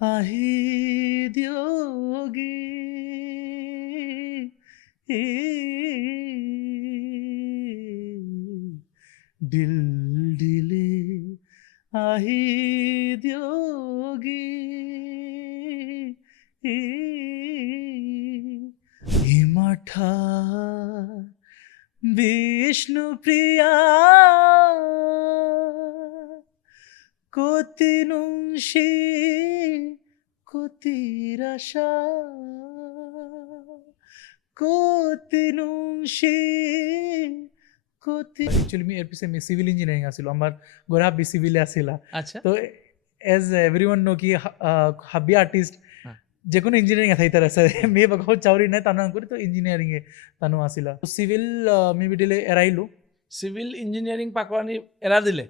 आही दियोगी दिल दिले आही दियोगी हिमठा विष्णुप्रिया कोतिनुंशी कोतिराशा कोतिनुंशी एक्चुअली मी एरपिसे मी सिविल इंजिनियरिंग आसिलो आमार गोरा हाब्बी सिविले आसिला আচ্ছা तो एज एवरीवन नो की हाब्बी आर्टिस्ट যে কোনো ইঞ্জিনিয়ারিং থাইতার আছে মেয়ে বাগাও চাউরি নাই তানো করে তো ইঞ্জিনিয়ারিং এ তানো আসিলা তো সিভিল মি মিডিলে এরাইলু সিভিল ইঞ্জিনিয়ারিং পাকওয়ানি এরা দিলে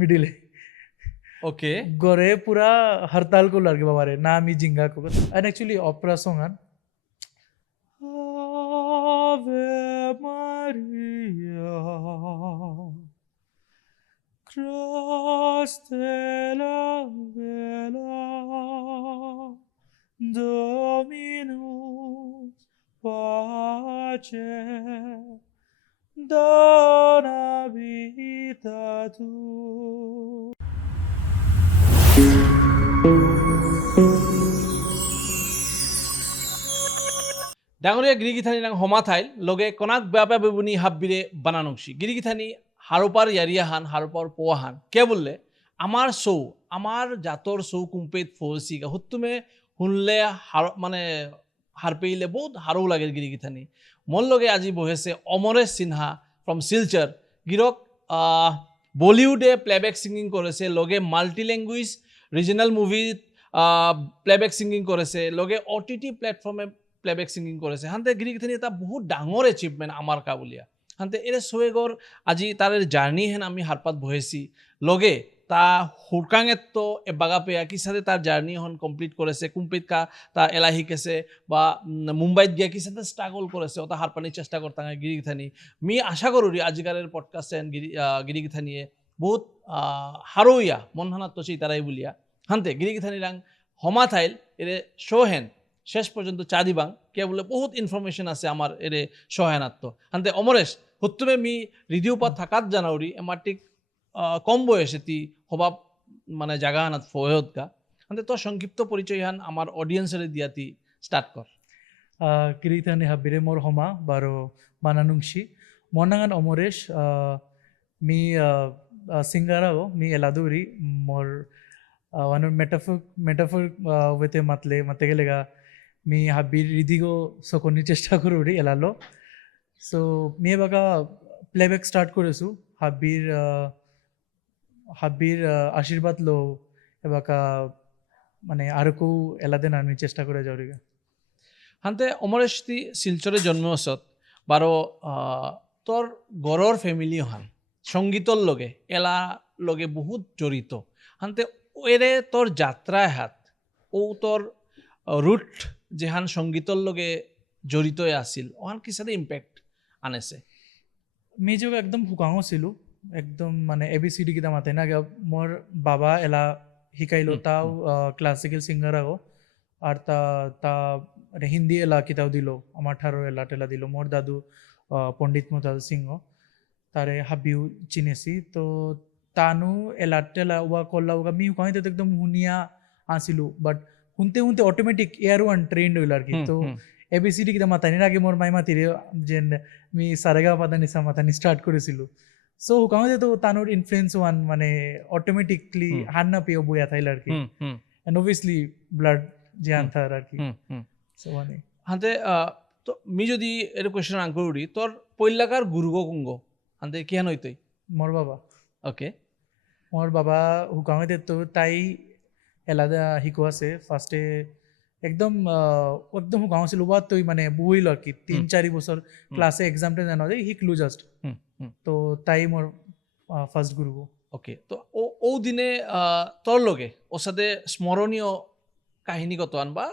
মিডিলে ওকে গরে পুরা হরতাল को लड़के बाबा रे ना मी जिंगा को एंड एक्चुअली ऑपरा सॉन्ग आन आवे Maria cross de la vela Dominus pace dona vita tu ডাঙৰীয়া গিৰিগিথানি নাং হমাথাইল লগে কনাক ব্যাপা বেবুনি হাব্বিরে বানানংশি গিরিগিথানি হারোপার ইয়ারিয়াহান হারোপার পোয়াহান কে বললে আমার সৌ আমার জাতর সৌ কুম্পেত ফৌসিগা হুত্তুমে শুনলে মানে হার পেইলে বহুত হারও লাগে গিরিগিথানি মন লগে আজি বহেছে অমরেশ সিনহা ফ্রম শিলচর গিরক বলিউডে প্লেবেক সিঙ্গিং করেছে লগে মাল্টি ল্যাঙ্গুয়েজ রিজনাল মুভিত প্লেবেক সিঙ্গিং করেছে লগে OTT প্ল্যাটফর্মে প্লেবেক সিঙ্গিং করেছে হান্তে গিরিগিথানি এটা বহুত ডাঙর এচিভমেন্ট আমার কাবুলিয়া হান্তে এরে সোয়েগর আজি তার জার্নি হেন আমি হারপাত বহেছি লগে তা হুরকাঙের তো এ বাগা পেয়া কি সাথে তার জার্নি হন কমপ্লিট করেছে কুম্পিত কা তা এলা শিকেছে বা মুম্বাইত গিয়া কি সাথে স্ট্রাগল করেছে ওটা হারপানির চেষ্টা করতাম গিরিগিথানি মি আশা করি আজিকালের পডকাস্টে গিরিগিথানিয়ে বহুত হারোইয়া মন হানাত তো তারাই বলিয়া হান্তে গিরিগিথানি রাং হমাথাইল এরে শোহেন শেষ পর্যন্ত চা দিবাং কে বলে বহুত ইনফরমেশন আছে আমার এরে সহায়নাত্ম হান্তে অমরেশ হুত্তুমে মি রিডিও পা থাকাত জানাউরি এমাটিক কম বয়সে তি হবাব মানে জাগা হানাত ফয়ত গা হান্তে তো সংক্ষিপ্ত পরিচয় হান আমার অডিয়েন্সের দিয়াতি স্টার্ট কর কিরিথানি হাবিরে মোর হমা বারো মানানুংশি মনাঙ্গান অমরেশ মি সিঙ্গারাও মি এলাদুরি মোর ওয়ানোর মেটাফোর ওয়েতে মাতে গেলেগা मी हाबीर रिदिगो सकनी চেষ্টা করি এলালো সো মি এবাকা প্লেব্যাক স্টার্ট করেছু হাবির আশীর্বাদ লো এবাকা মানে আর কেউ এলাদেন আমি চেষ্টা করে যাওয়া হান্তে অমরেশ তি শিলচরে জন্ম আছত বারো তোর গড়র ফ্যামিলি হান সঙ্গীতর লগে এলা লগে বহুত জড়িত হান্তে এরে তোর যাত্রায় হাত ও তোর রুট যেহান সঙ্গীতর লগে জড়িত আছিল ওহান কি সাথে ইম্প্যাক্ট আনেছে মেজক একদম হুকাঙো ছিলো একদম মানে ABCD কিতা মাতে না মোর বাবা এলা শিকাইলো তাও ক্লাসিক্যাল সিঙ্গার আগো আর তা হিন্দি এলা কিতাও দিল আমার ঠারো এলা টেলা দিল মোর দাদু পণ্ডিত মুতাজ সিংহ তারে হাবিও চিনেছি তো তানু এলা টেলা ওয়া কল্লা ওগা মি হুকাঙিতে একদম হুনিয়া আসিলো বাট শুনতে শুনতে অটোমেটিক এয়ার ওয়ান ট্রেন্ড হইল আর কি তো ABCD কিতা মাতানি আগে মোর মাই মাতিরে যে মি সারেগা পাতানি সা মাতানি স্টার্ট করেছিল সো হুকাঙে তো তানোর ইনফ্লুয়েন্স ওয়ান মানে অটোমেটিকলি হার না পেয়ে বইয়া থাইল আর কি এন্ড অবভিয়াসলি ব্লাড যে আনথার আর কি সো মানে হাতে তো মি যদি এর কোয়েশ্চন আনসার করি তোর পৈলাকার গুরুগো কুঙ্গ হাতে কি হান হইতই মোর বাবা ওকে মোর বাবা হুকাঙে তো তাই এলাদা শিকো আছে ফার্স্টে একদম একদম গাঁও ছিল বা তুই মানে বহিল আর কি 3-4 বছর ক্লাসে এক্সামটা জানা যায় শিকলু জাস্ট তো তাই মোর ফার্স্ট গুরু ওকে তো ও দিনে তোর লগে ওর সাথে স্মরণীয় কাহিনী কতন বা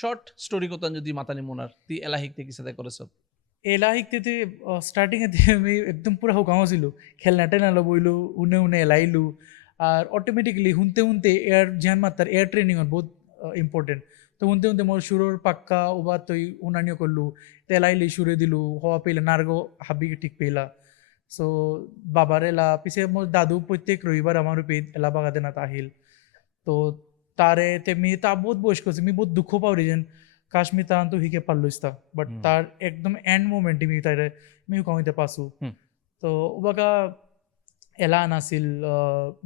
শর্ট স্টোরি কতন যদি মাতানি মনার তুই এলা শিখতে কি সাথে করেছ এলা শিখতে স্টার্টিংয়ে আমি একদম পুরা গাঁও ছিল খেলনাটে নালো বইলো উনে উনে এলাইলু আর অটোমেটিকলি শুনতে শুনতে এয়ার যেহান মাত্রার এয়ার ট্রেনিং বহুত ইম্পৰ্টেণ্ট তো শুনতে শুনতে মোৰ সুৰৰ পাক্কা ওবা তই শুনানিও কৰিলোঁ তেলাইলি সুৰে দিলোঁ হওয়া পেলা নার্গো হাবি ঠিক পেলা সো বাবার এলা পিছে মোর দাদু প্রত্যেক রবিবার আমার উপে এলা বাগাতে না আহিল তো তারে তেমনি তা বহুত বয়স করছে আমি বহুত দুঃখ পাও রিজেন কাশ্মীর তাহান তো হিকে পারলো ইস্তা বাট তার একদম এন্ড মোমেন্ট আমি তাইরে আমি কমিতে পাসু তো ওবাকা এলা নাছিল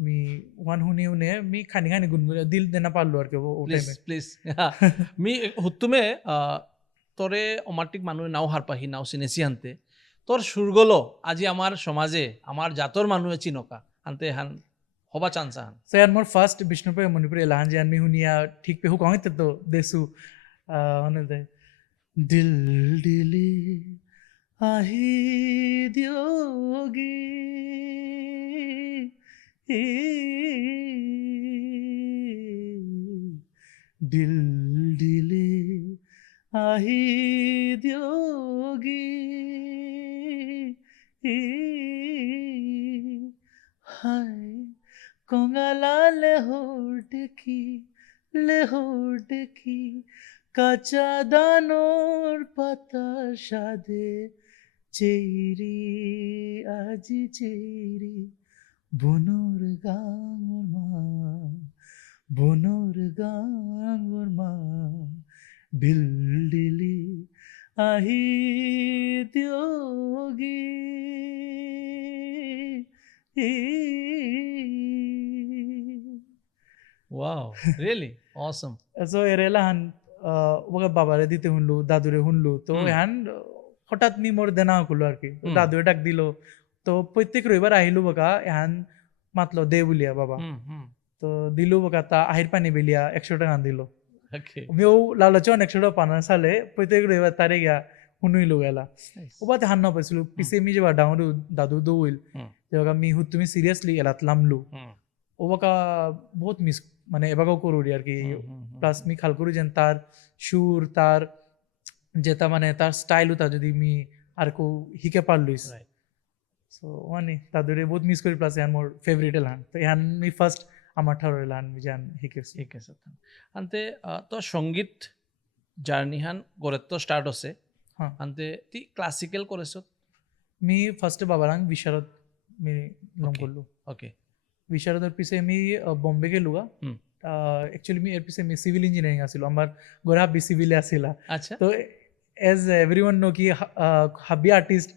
মি ওয়ান শুনি শুনে মি খানি খানি গুনগুনে দিল দেনা পারলো আর কি ও টাইমে প্লিজ মি হুতুমে তোরে অমাটিক মানুহ নাও হার পাহি নাও চিনেছি হানতে তোর সুরগলো আজি আমার সমাজে আমার জাতর মানুহে চিনকা হানতে হান হবা চান্স হান সো ইয়ার মোর ফার্স্ট বিষ্ণুপুরে মণিপুরে এলাহান যে আমি শুনিয়া ঠিক পে হুক হইতে তো দেসু মানে দে দিল দিলি আহি দিয়োগি দিল দিলে আহি দিয়োগি হায় কঙ্গালা লেহোট কি কাঁচা দানোর পাতা সাদে চেরি আজি চেরি বনর গাঙর মা দিল দিলি আহি দিয়োগি ওয়াও রিয়েলি অসম সো এরেলা হান ওকে বাবারে দিতে শুনলু দাদুরে শুনলু তো এহান হঠাৎ মি মোর দেনা করলো আর কি দাদুরে ডাক দিল তো প্রত্যেক রবিবার আহিলু বকা এহান মাতলো দে বুলিয়া বাবা তো দিলু বকা তা আহির পানি বেলিয়া 100 টাকা দিল আমিও লালচন 100 টাকা পানার সালে প্রত্যেক রবিবার তারে গিয়া শুনিলো গেলা ওবাতে হান না পাইছিলো পিছে মি যে ডাঙর দাদু দৌইল যে মি তুমি সিরিয়াসলি এলাত লামলু ওবাকা বহুত মিস মানে এবাকাও করুরি আর কি প্লাস মি খাল করি যেন তার সুর তার যেটা মানে তার স্টাইলও তা যদি মি আর কো হিকে পারলুইস সো ওয়ানি তাদুরে বহুত মিস করি প্লাস ইয়ান মোর ফেভারিট এলান তো ইয়ান মি ফার্স্ট আমার ঠার এলান মি জান হিকে সাথে আনতে তো সঙ্গীত জার্নি হান গরেত্ব স্টার্ট হচ্ছে আনতে তি ক্লাসিক্যাল করেছ মি ফার্স্টে বাবারাং বিশারদ মি লং করলু ওকে বিশারদের পিছে আমি বম্বে গেলুগা একচুয়ালি মি এর পিছে মি সিভিল ইঞ্জিনিয়ারিং আছিল আমার গোরা হাবি সিভিলে আসিলা আচ্ছা তো এজ এভরিওয়ান নো কি হাবি আর্টিস্ট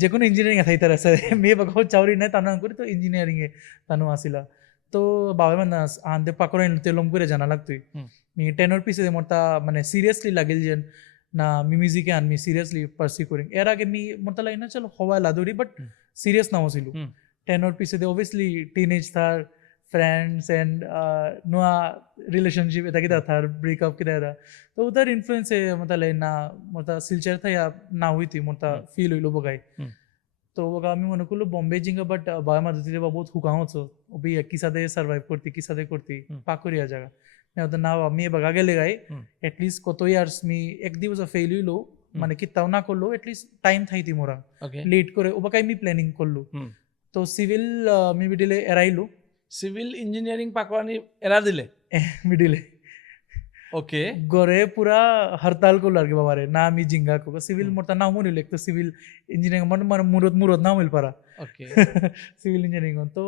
যে কোনো ইঞ্জিনিয়ারিং থাইতার আছে মে বাগাও চাউরি নাই তানা করি তো ইঞ্জিনিয়ারিং এ তানো আসিলা তো বাবা মানে আনতে পাকড়া তেলম করে জানা লাগতই মি 10 এর পিছে মোরতা মানে সিরিয়াসলি লাগিল যেন না মি মিউজিকে আন মি সিরিয়াসলি পারসিউ করিং এর আগে মি মোরতা লাগে না চলো হওয়া লাদুরি বাট সিরিয়াস নাও ছিল 10 or piece obviously teenage thar friends and noa relationship eta kita thar break up kita era to udar influence e mata le na mata silchar tha ya na hui thi mata feel hoilo bogai to boga ami mone korlo bombay jinga but baba madhuri ba bahut hukao cho obi ki sade survive korti pakoria jaga me oda na ami baga gele gai at least koto years mi ek divas of fail hoilo মানে কি তাও না করলো at least time থাইতি মোরা late করে ওবাকাই me planning করলো তো civil মিডিলে এরাইলো সিভিল ইঞ্জিনিয়ারিং পাকওয়ানি এরা দিলে মিডিলে ওকে গরে পুরা হরতাল করলো আর কি বাবারে না আমি জিঙ্গা কো সিভিল মোরতা নাম মনে লিখতো সিভিল ইঞ্জিনিয়ারিং মানে মুরদ নাম হইল পারা ওকে সিভিল ইঞ্জিনিয়ারিং তো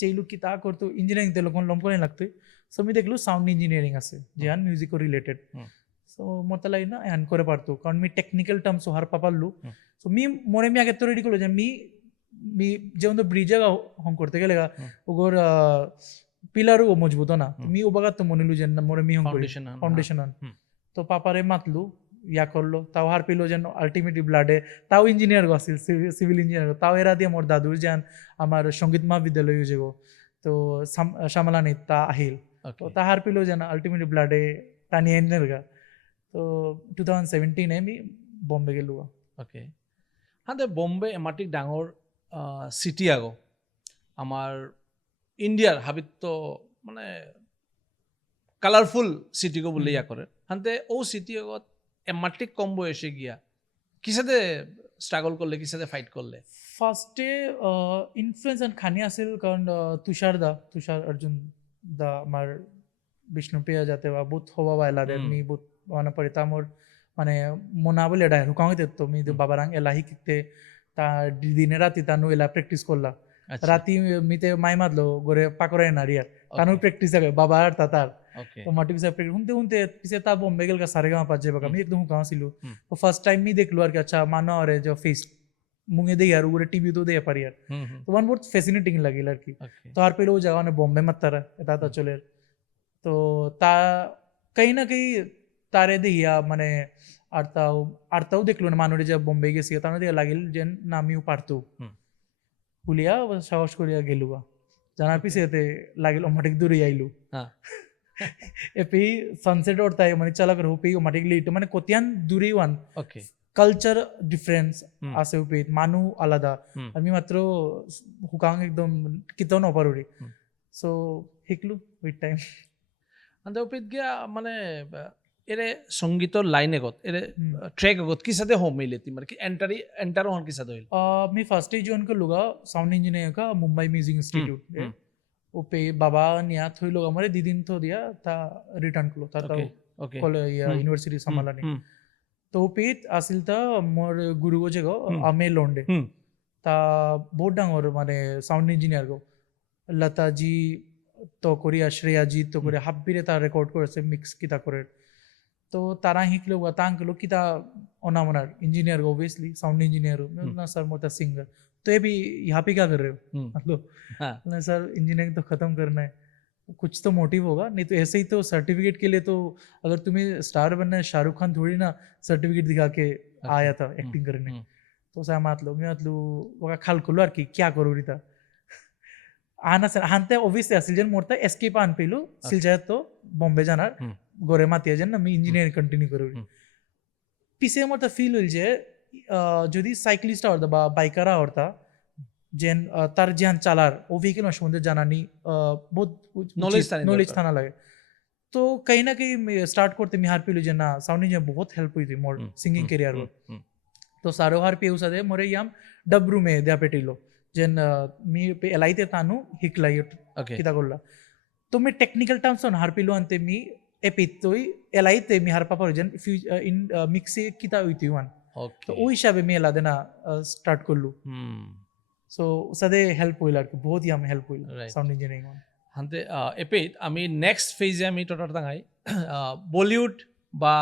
চেইলু কি তা করতো ইঞ্জিনিয়ারিং তে লোকন লম্পনে লাগতো সো আমি দেখলো সাউন্ড ইঞ্জিনিয়ারিং আছে যেন মিউজিক রিলেটেড সো মোরতা লাই না এন করে পারতো কারণ মি টেকনিক্যাল টার্মস হার পাপারলু সো মি মনে মি আগে তো রেডি করলো যে মি যেমন তো ব্রিজ হং করতে গেলে ওগর পিলারও মজবুত না মি ওবাগা তো মনিলু যে মোরে মি হং ফাউন্ডেশন তো পাপারে মাতলু ইয়া করলো তাও হার পিলো যেন আলটিমেটলি ব্লাডে তাও ইঞ্জিনিয়ার আসিল সিভিল ইঞ্জিনিয়ার তাও এরা দিয়ে মোর দাদুর যান আমার সঙ্গীত মহাবিদ্যালয় যাব তো সামালানি তা আহিল তো তাহার পিলো যেন আলটিমেটলি ব্লাডে টানি এনের গা তো 2017 আমি বম্বে গেলু ওকে হ্যাঁ বম্বে এমাটিক ডাঙর সিটি আগো আমার ইন্ডিয়ার হাবিত তো মানে কালারফুল সিটিগো বলে ইয়া করে হানতে ও সিটি আগত এমাটিক কম বয়সে গিয়া কিসাতে স্ট্রাগল করলে কিসাতে ফাইট করলে ফার্স্টে ইনফ্লুয়েন্স খানি আছিল কারণ তুষার অর্জুন দা আমার বিষ্ণুপ্ৰিয়া যাতে বা বহুত হ'ব বাইলাদের মি বহুত মানে পৰিতা মোৰ মানে মনা বলে ডাই হুকাঙতে তো মি বাবারাং এলা হিকিতে তা দিনে রাতি তানু এলা প্র্যাকটিস করলা আচ্ছা রাতি মিতে মাই মাদলো গোরে পাকড়ায় নারিয়ার তানু প্র্যাকটিস আগে বাবা আর তাতার ওকে তো মাটি পিছে প্র্যাকটিস হুনতে হুনতে পিছে তা বম্বে গেল কা সারেগামা পাজে বাকা মি একদম হুকাং ছিল তো ফার্স্ট টাইম মি দেখলো আর কি আচ্ছা মানো আরে যে ফেস মুঙে দেই আর ওরে টিভি তো দেই পারি আর তো ওয়ান বহুত ফ্যাসিনেটিং লাগিল আর কি ওকে তো আর পেলো ও জায়গা ने बॉम्बे मत तारा এটা চলে তো তা কই না কই তারে দিয়া মানে আর তাও দেখলো না মানুরে যে বোম্বে গেছি তার দিয়ে লাগিল যে না আমিও পারতো পুলিয়া সাহস করিয়া গেলুয়া জানার পিছেতে লাগিল অমাটিক দূরে আইলু হ্যাঁ এপি সানসেট ওর তাই মানে চালা করে হোপি অমাটিক লিট মানে কোতিয়ান দূরে ওয়ান ওকে কালচার ডিফারেন্স আছে উপি মানু আলাদা আমি মাত্র হুকাং একদম কিতাও নপারুরি সো শিকলু উইথ টাইম আন্দা উপিত গিয়া মানে এরে সংগীতৰ লাইন আগত এরে ট্ৰেক আগত কি সাথে হোম মিলে তি মানে কি এন্টার হন কি সাথে হইল मैं फर्स्ट ही ज्वाइन कर लूँगा साउंड इंजीनियर का मुंबई म्यूजिक इंस्टीट्यूट वो पे बाबा निया थोड़ी लोग हमारे दीदी तो दिया था रिटर्न करो था तो ওকে यूनिवर्सिटी संभाला नहीं तो पे आसिल था मोर गुरु को जगह आमे लोंडे ता बहुत डांगर माने साउंड इंजीनियर को लता जी तो कोरिया श्रेया जी तो कोरिया हाब्बिरे ता रेकॉर्ड करे से मिक्स किता करे तो तारा हिकलो वा तांग लो किता ओना मनार इंजीनियर ऑब्वियसली साउंड इंजीनियर हो मैं ना सर मोटा सिंगर तो ये भी यहाँ पे क्या कर रहे हो मतलब ना सर इंजीनियरिंग तो खत्म करना है कुछ तो मोटिव होगा नहीं तो ऐसे ही तो सर्टिफिकेट के लिए तो अगर तुम्हें स्टार बनना है शाहरुख खान थोड़ी ना सर्टिफिकेट दिखा के आया था एक्टिंग करने तो सर मैं वो खाल खुलो और की क्या करो रही था आना सर हानते ऑब्वियसली असिल जन मोरता एस्केप आन पेलू सिल जाए तो बॉम्बे जाना गोरे मातिया जन मैं इंजीनियर कंटिन्यू करूँ পিছে আমার তা ফিল হইল যে যদি সাইক্লিস্ট হতো বা বাইকারা হতো যেন তার জ্ঞান চালার ও ভেহিকেল সম্বন্ধে জানানি বহুত নলেজ থানা লাগে তো कहीं ना कहीं स्टार्ट करते मी हार पिलू जे ना साउंड इंजीनियर बहुत हेल्प हुई थी मोर सिंगिंग करियर में तो सारो हार पे उसा दे मोरे याम डब्रू में द्या पेटिलो जेन मी पे एलाइते तानु हिकलाई किता करला तो मी टेक्निकल टर्म्स ऑन हार पिलू अंते मी एपितोई एलाइते मी हार पापर जेन इन मिक्सी किता हुई ওয়ান তো ওই হিসাবে আমি এলা দেনা স্টার্ট করলু সো সাদে হেল্প হইল আর কি বহুত ইয়াম হেল্প হইল সাউন্ড ইঞ্জিনিয়ারিং হান্তে এপিত আমি নেক্সট ফেজে আমি টোটাল টাঙাই বলিউড বা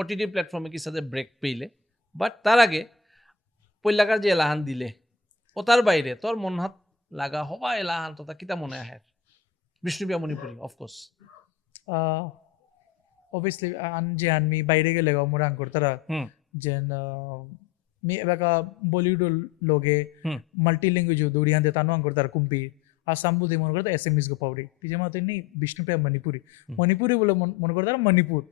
ওটিটি প্ল্যাটফর্মে কি সাথে ব্রেক পেইলে বাট তার আগে পৈলাকার যে এলাহান দিলে ও তার বাইরে তোর মন হাত লাগা হবা এলাহান তো তা কিতা মনে আহে বিষ্ণুপ্রিয়া মণিপুরী অফকোর্স obviously যে আমি বাইরে গেলে মোর আঙ্কর তারা যেন मी एबाका बॉलीवुड लोगे मल्टी लैंग्वेज दोड़ियां देता नो आंकर तार कुंपी आसाम बुद्धि मन करता एसएमएस को पावरी तीजे माते नहीं विष्णुप्रिया मणिपुरी बोले मन करता मणिपुर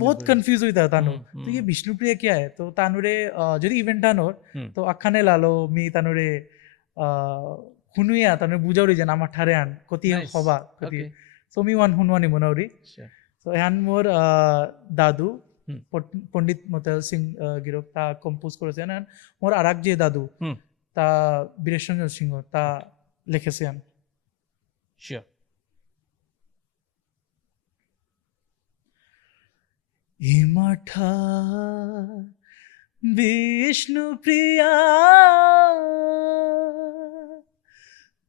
बहुत कंफ्यूज होता तानु तो ये विष्णुप्रिया क्या है तो तानुरे যদি ইভেন্ট আনোর তো আখানে লালো মি তানুরে হুনুয়া তানুরে বুঝাউরি যেন আমার ঠারে আন কতি হবা কতি সো মি ওয়ান হুনওয়ানি মনাউরি সো এহান মোর দাদু পণ্ডিত মতেল সিং গিরক তা কম্পোজ করেছেন মোর আরাক যে দাদু তা বীরেশচন্দ্র সিংহ তা লিখেছেন শিওর ইমাঠা বিষ্ণুপ্রিয়া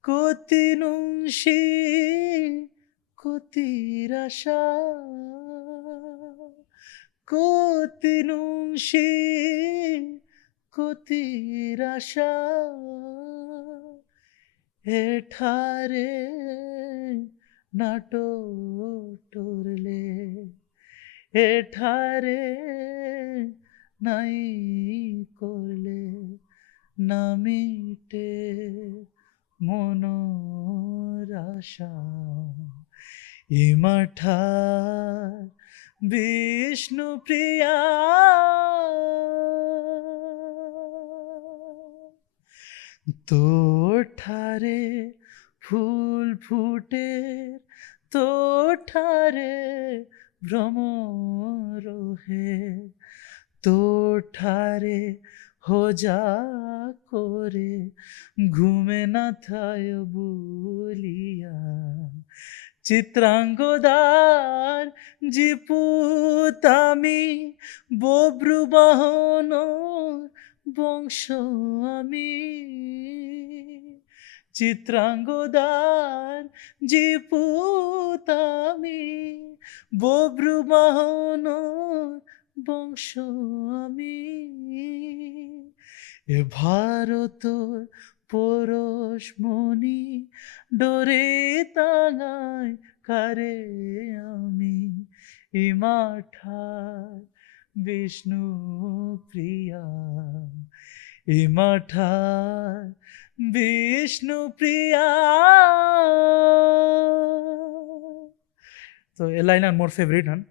কতিনুংশী কতিরাশা কতিনুংশী কতিরাশা এঠারে নাটো টরলে এঠারে নাই করলে নামিটে মনোরাশা ইমাঠার বিষ্ণুপ্রিয়া তোর ঠারে ফুল ফুটে তোর ঠারে ভ্রমর হে তোর ঠারে হো যা করে ঘুমে না থায় বলিয়া চিত্রাঙ্গদার জিপুতামি বব্রু বাহন বংশ আমি চিত্রাঙ্গদার জিপুতামি বব্রু বাহন বংশ আমি এ ভারতর পরশমণি ডোরে তাঙায় কারে আমি ইমাঠার বিষ্ণু প্রিয়া ইমাঠার বিষ্ণু প্রিয়া তো এ লাইন আর মোর ফেভারিট হন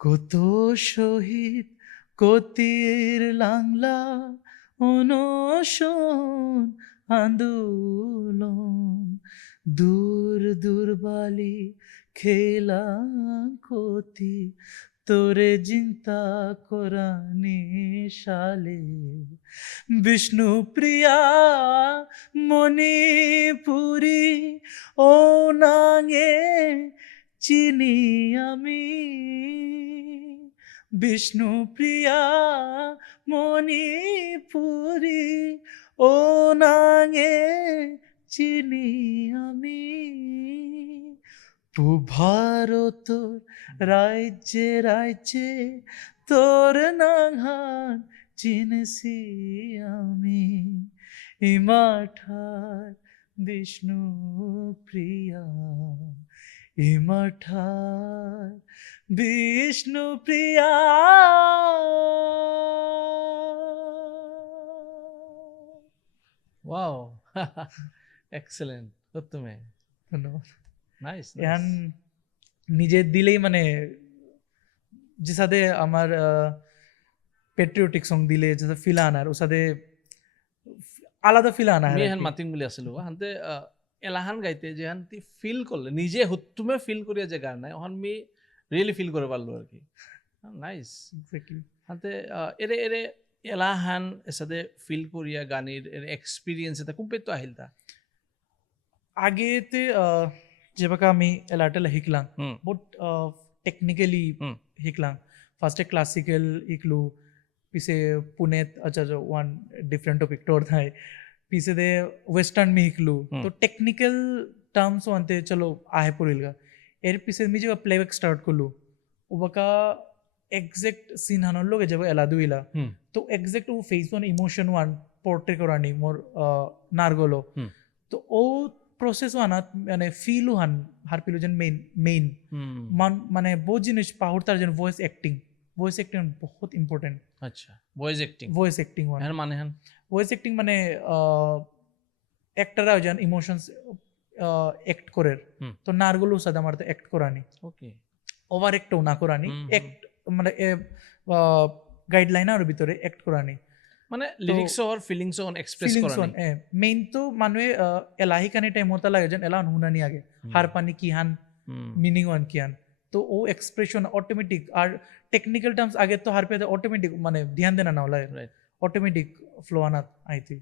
কত শহীদ কতির লাংলা অনশন আন্দোলন দূর দূরবালি খেলা কতি তোরে চিন্তা করানি শালে বিষ্ণু প্রিয়া মণিপুরি ও নাঙে চিনি আমি বিষ্ণু প্রিয়া মণিপুরি ও নাঙে চিনি আমি ভারত রাজ্যে রাজ্যে তোর নাঙান চিনছি আমি ইমাঠার বিষ্ণু প্রিয়া ইমাঠার বিষ্ণু প্রিয়া ওয়াও এক্সেলেন্ট উত্তমে ধন্যবাদ নাইস এখন নিজের দিলেই মানে যে সাথে আমার পেট্রিওটিক সং দিলে যে ফিল আনার ও সাথে আলাদা ফিল আনা আমি এখন মাতিম বুলি আছিলো হানতে এলাহান গাইতে যে হানতি ফিল করলে নিজে হুতুমে ফিল করিয়া যে গান নাই ওখান মি রিয়েলি ফিল করে পারলো আর কি নাইস এক্স্যাক্টলি হানতে এরে এরে এলাহান এসাথে ফিল করিয়া গানের এক্সপিরিয়েন্স এটা কুম্পে তো আহিল তা আগেতে যেভাবে আমি এলাটেলা শিকলাম বহুত টেকনিক্যালি শিকলাম ফার্স্টে ক্লাসিক্যাল শিকলো পিছে পুনেত আচ্ছা ওয়ান ডিফারেন্ট টপিক টোর থাই পিছে দে ওয়েস্টার্ন মি শিকলো তো টেকনিক্যাল টার্মস আনতে চলো আহে পড়িলগা এর পিছে মি যেবা প্লেব্যাক স্টার্ট করলো ওবাকা এক্সাক্ট সিন হানোর লগে যাব এলাদু ইলা তো এক্সাক্ট ও ফেস ওয়ান ইমোশন ওয়ান পোর্ট্রে করানি মোর নারগলো তো ও প্রসেস আনাত মানে ফিলও হান হার পিলো যেন মেইন মান মানে বহুত জিনিস পাহড়তার যেন ভয়েস অ্যাক্টিং বহুত ইম্পর্টেন্ট আচ্ছা ভয়েস অ্যাক্টিং ওয়ান এর মানে হান ভয়েস অ্যাক্টিং মানে অ্যাক্টররা যেন ইমোশনস অ্যাক্ট করে তো নারগুলো সাথে আমার তো অ্যাক্ট করানি ওকে ওভার অ্যাক্টও না করানি অ্যাক্ট মানে গাইডলাইন আর ভিতরে অ্যাক্ট করানি মানে লিরিক্স অর ফিলিংস অন এক্সপ্রেস করানি মেইন তো মানুহে এলাহি কানি টাইম হতা লাগে যেন এলা হুনানি আগে হার পানি কি হান মিনিং ওয়ান কি হান তো ও এক্সপ্রেশন অটোমেটিক আর টেকনিক্যাল টার্মস আগে তো হার পেতে অটোমেটিক মানে ধ্যান দেনা না হলা অটোমেটিক ফ্লো আনাত আইতি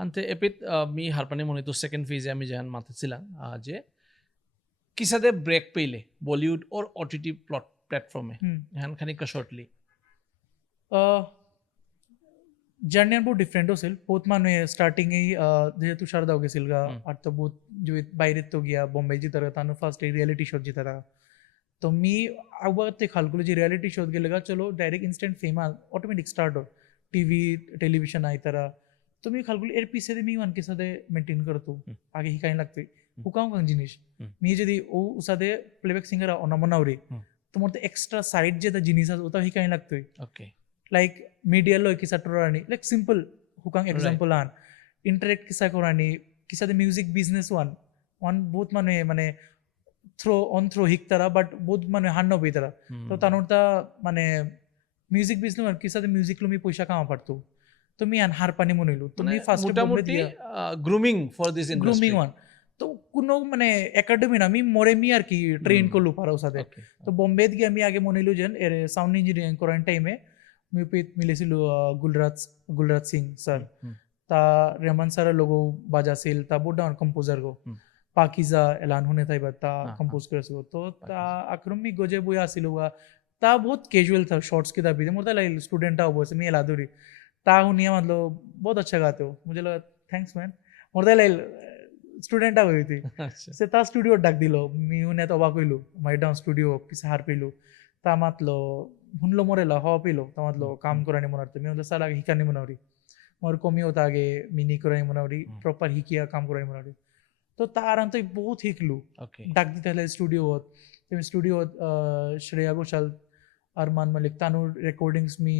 আনতে এপিত মি হারপানি মনে তো সেকেন্ড ফেজে আমি যেহান মাতেছিলাম যে কিসাদে ব্রেক পেইলে বলিউড ওর ওটিটি প্ল্যাটফর্মে এহান খানিকা শর্টলি জার্নি বহুত ডিফারেন্ট আছিল বহুত মানুহে স্টার্টিংয়েই যেহেতু সারদাও গেছিল গা আর তো বহুত বাইরে তো গিয়া বোম্বে জিতারা তানো ফার্স্ট রিয়েলিটি শো জিতারা তো মি আগুয়াতে খালগুলো যে রিয়েলিটি শো গেলে গা চলো direct instant famous automatic start हो टीवी टेलीविजन आई तरह तो मी खालकुल एर पीछे मी वन के साथे मेंटेन करतो आगे ही काही लागते हुकाम कांग जिनिस मी जदी ओ उसादे प्लेबॅक सिंगर अनमनावरी तो मोर एक्स्ट्रा साइड जे जिनिस ओता ही काही लागतोय ओके लाइक मीडिया लो किसा टोरानी लाइक सिंपल हुकांग एग्जांपल आन इंटरेक्ट किसा करानी किसा दे म्यूजिक बिजनेस वन बहुत माने माने थ्रो हिकतारा बट बहुत माने हान्नो बेतारा तो तानोरता माने म्युझिक बिझनेस किसा म्युझिक लो मी पैसा कामा पडतो तो मी हार पाणी म्हणलो तो मी फास्ट মোটামুটি grooming for this industry grooming one তো কোনো মানে একাডেমি না আমি মরে মি আর কি ট্রেন করলো পারাও সাথে তো বোম্বে গিয়ে আমি আগে মনিলো যেন এর সাউন্ড ইঞ্জিনিয়ারিং করার টাইমে মিউপিত মিলেছিল গুলরাজ সিং স্যার তা রেহমান স্যারের লোগো বাজাছিল তা বহুত ডাউন কম্পোজার গো পাকিজা এলান শুনে থাইবা তা হ্যাঁ, কম্পোজ করেছিল তো তা পাকিজা। আক্রমি গজে বই আসিল তা বহুত ক্যাজুয়াল था शॉर्ट्स की तभी मुझे लगा स्टूडेंट था वो मैं एला दूरी ता हुनिया मतलब बहुत अच्छा गाते हो मुझे लगा थैंक्स मैन मुझे लगा स्टूडेंट हुई थी আচ্ছা সে তা স্টুডিও ডাক দিল মি উনে তো অবাক হইলো মাইডাউন স্টুডিও পিছে হার পেলো তা মাতলো শুনলো মরেলা হওয়া পেলো তা মাতলো কাম করানি মনারতে মি হলে সারা হিকানি মনারি মোর কমি হতা আগে মিনি করানি মনারি প্রপার হিকিয়া কাম করানি মনারি তো তার আন্তই বহুত শিকলো ওকে ডাক দিতে হলে স্টুডিওত তুমি স্টুডিওত শ্রেয়া ঘোষাল अरमान मलिक तानूर रेकॉर्डिंग्स मी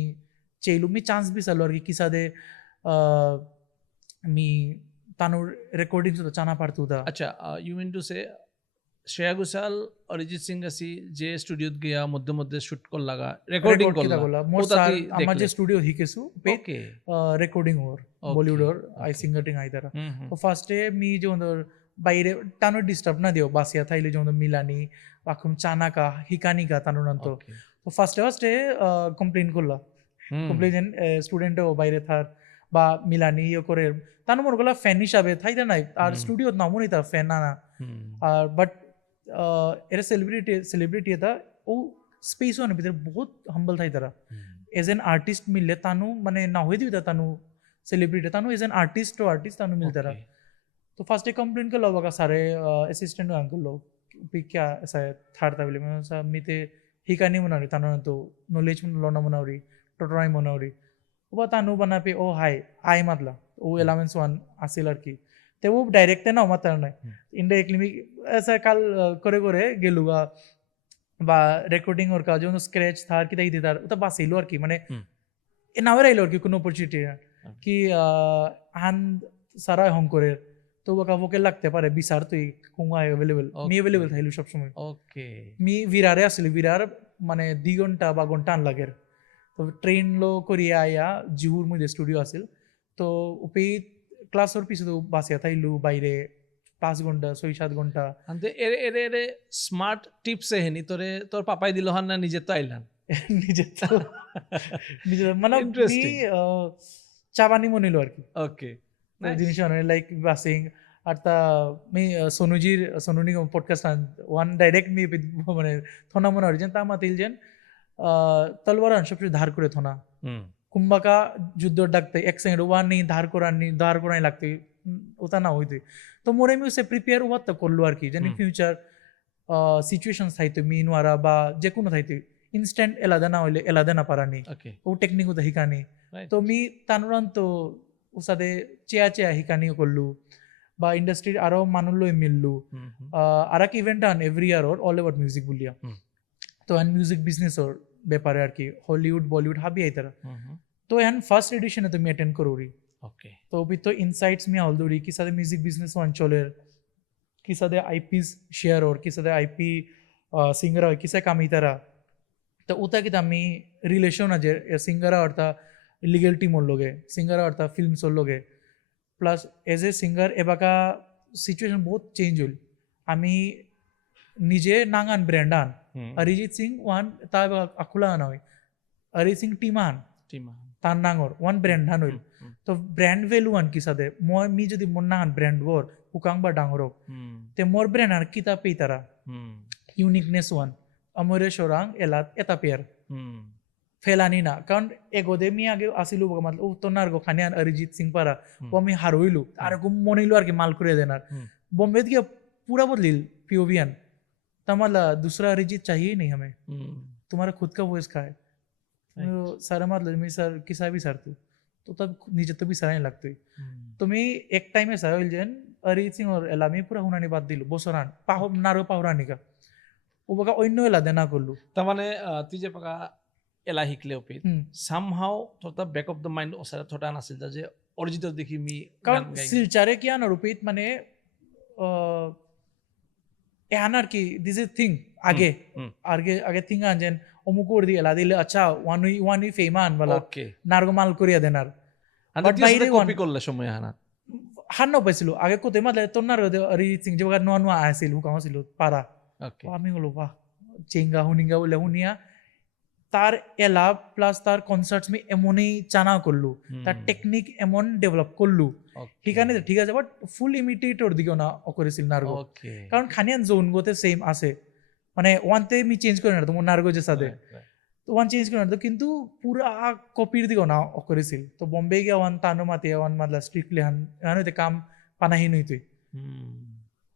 चेलू मी चान्स बी चालू की किसादे मी तानूर रेकॉर्डिंग्स होता चाना पाडतो होता আচ্ছা you mean to say Shreya Ghoshal Arijit Singh আসি যে স্টুডিওত গিয়া মধ্যে মধ্যে শুট করলাগা রেকর্ডিং রেকর্ড কিতা করলা বলা মোর ওটা স্যার তুই আমার যে দেখলে? স্টুডিও হিকেছু পে ওকে রেকর্ডিং ওর Okay, বলিউড ওর আই okay. সিঙ্গাটিং আই তারা হুম হুম তো ফার্স্টে মি যে ওদের বাইরে টানো ডিস্টার্ব না দিও বাসিয়া থাইলে যে ওদের মিলানি এখন চানাকা হিকানিকা তানুরান্ত ওকে তো ফার্স্টে কমপ্লেন করলা কমপ্লেন স্টুডেন্ট বাইরে থার বা মিলানি ইয়ে করে তার মনে করলা ফ্যান হিসাবে থাইতে নাই আর হুম। স্টুডিও নামনি তার ফ্যান না আর বাট এরা সেলিব্রিটি এটা ও স্পেস ওয়ানের ভিতরে বহুত হাম্বল থাই তারা এজ এন আর্টিস্ট মিললে তানু মানে না হয়ে দিবি Tanu celebrity Tanu age N artist Tanu মিলতে रहा तो फर्स्ट डे कंप्लेंट कर लो बगा सारे असिस्टेंट अंकल लो भी क्या ऐसा है थार था बोले मैं सा मिते ही का नहीं मना रही तानो तो नॉलेज में लोना मना रही टोटराई मना रही वो तानु बना पे ओ हाय आई मतलब वो एलिमेंट्स वन आसी लड़की ते वो डायरेक्ट है ना मत नहीं इनडायरेक्टली मी ऐसा कल करे गेलुगा বা রেকর্ডিং ওর কাজ যেমন স্ক্র্যাচ থার কি তাই দিতার ওটা বাস এলো আর কি মানে এ নাওয়ার আইলো আর কি কোনো অপরচুনিটি কি হান সারা হংকরের তো ওকা ভোকে লাগতে পারে বিচার তুই কুঙ্গা অ্যাভেলেবল মি অ্যাভেলেবল থাইলো সবসময় ওকে মি বিরারে আসলে বিরার মানে 2 ঘন্টা বা ঘন্টা আন লাগের তো ট্রেন লো করিয়া আয়া জিহুর মধ্যে স্টুডিও আছিল তো উপে ক্লাসর পিছে তো বাসিয়া থাইলু বাইরে 5 ঘন্টা 6-7 ঘন্টা আন্তে এরে এরে এরে স্মার্ট টিপস হেনি তোরে তোর পাপাই দিল হান না নিজে তো আইলান নিজে নিজে মানে মি Interesting. চাবানি মনিলো আর কি ওকে জিনিস লাইক বাসিং আর তা me Sonu Nigam podcast one direct me মানে থনা মনে হরিজেন তা মাতিল যেন তলবার সবচেয়ে ধার করে থনা কুম্বাকা যুদ্ধ ডাকতে এক সেকেন্ড ওয়ান নেই ধার করাই লাগতে ওটা না হইতে তো মোরে মি সে প্রিপেয়ার ওয়াত তো করলো আর কি যেন ফিউচার সিচুয়েশন থাইতে মি নোয়ারা বা যে কোনো থাইতে ইনস্ট্যান্ট এলাদা না হইলে এলাদা না পারানি ওকে ও টেকনিক ওটা হিকানি তো মি তানুরান্ত ওসাদে চেয়া হিকানিও করলু বা ইন্ডাস্ট্রির আরো মানুষ মিললু আর এক ইভেন্ট আন every year or all about music বলিয়া তো এন মিউজিক বিজনেস ওর ব্যাপারে আর কি হলিউড বলিউড হাবি আইতারা তো এন ফার্স্ট এডিশনে তুমি অ্যাটেন্ড করোরি ওকে তো অভি তো ইনসাইটস মি হলদুরি কি সাথে মিউজিক বিজনেস অঞ্চলের কি সাথে আইপিস শেয়ার ওর কি সাথে আইপি সিঙ্গার হয় কিসে কামিতারা তো ওটা কি আমি রিলেশন আছে সিঙ্গারা অর্থা লিগেল টিম ওর লোগে সিঙ্গারা অর্থা ফিল্মস ওর লোগে প্লাস এজ এ সিঙ্গার এবাকা সিচুয়েশন বহুত চেঞ্জ হল আমি নিজে নাঙান ব্র্যান্ড আন অরিজিৎ সিং ওয়ান তা আকুলা আনা হয় অরিজিৎ সিং টিম আন তার নাঙর ওয়ান ব্র্যান্ড আন হইল তো ব্র্যান্ড ভ্যালু আন কি সাথে মই মি যদি মোর নাঙান ব্র্যান্ড ওর হুকাং বা ডাঙরক তে মোর ব্র্যান্ড আর কিতা পেই তারা ইউনিকনেস ওয়ান আমরে সোরাং এলাত এটা পেয়ার ফেলানি না কারণ এগোদে মি আগে আসিলু মানে ও তো নার গো খানিয়ান অরিজিৎ সিং পারা ও আমি হারইলু আর গুম মনিলু আর কি মাল করে দেনার बॉम्बे गया पूरा बदलिल पीओवियन तमाला दूसरा अरिजीत चाहिए ही नहीं हमें तुम्हारा खुद का वॉइस का है सारा मतलब मी सर किसा भी सर तो तब निजे तो भी सराय लगते तो मी एक टाइम में सर जन अरिजीत सिंह और एलामी पूरा हुनानी बात दिलु बोसरान पाहो नारो पाहुरानी का ও বাকা অন্য এলা দেনা করলু তার মানে তুই যে পাকা এলা শিকলে ওপি সামহাও তোর ব্যাক অফ দ্য মাইন্ড ওসারা থটা নাছিল যে অরিজিৎ দেখি মি কারণ সিলচারে কি আনার রূপিত মানে এহানার কি দিস ইজ থিং আগে আগে থিং আনজেন অমুক করে দিয়ে এলা দিলে আচ্ছা ওয়ান উই ফেমান বলা ওকে নারগমাল করিয়া দেনার বাট বাইরে কপি করলে সময় হানা হান্ন পাইছিল আগে কোতে মাতলে তোর নার অরিজিৎ সিং যে নোয়া নোয়া আসিল হুকাম আসিল পারা ওকে আমি বলো বাহ চেঙ্গা হুনিঙ্গা বলে হুনিয়া তার এলা প্লাস তার কনসার্টস মি এমনই চানা করলু তার টেকনিক এমন ডেভেলপ করলু ঠিকানে ঠিক আছে বাট ফুল ইমিটেটর দিকেও না করেছিল নার্গো কারণ খানিয়ান জোন গোতে সেম আছে মানে ওয়ানতে মি চেঞ্জ করে না তোমার নার্গো যে সাথে তো ওয়ান চেঞ্জ করে না তো কিন্তু পুরা কপির দিকেও না করেছিল তো বম্বে গিয়ে ওয়ান তানো মাতি ওয়ান মাতলা স্ট্রিক্টলি হান হইতে কাম পানাহীন হইতে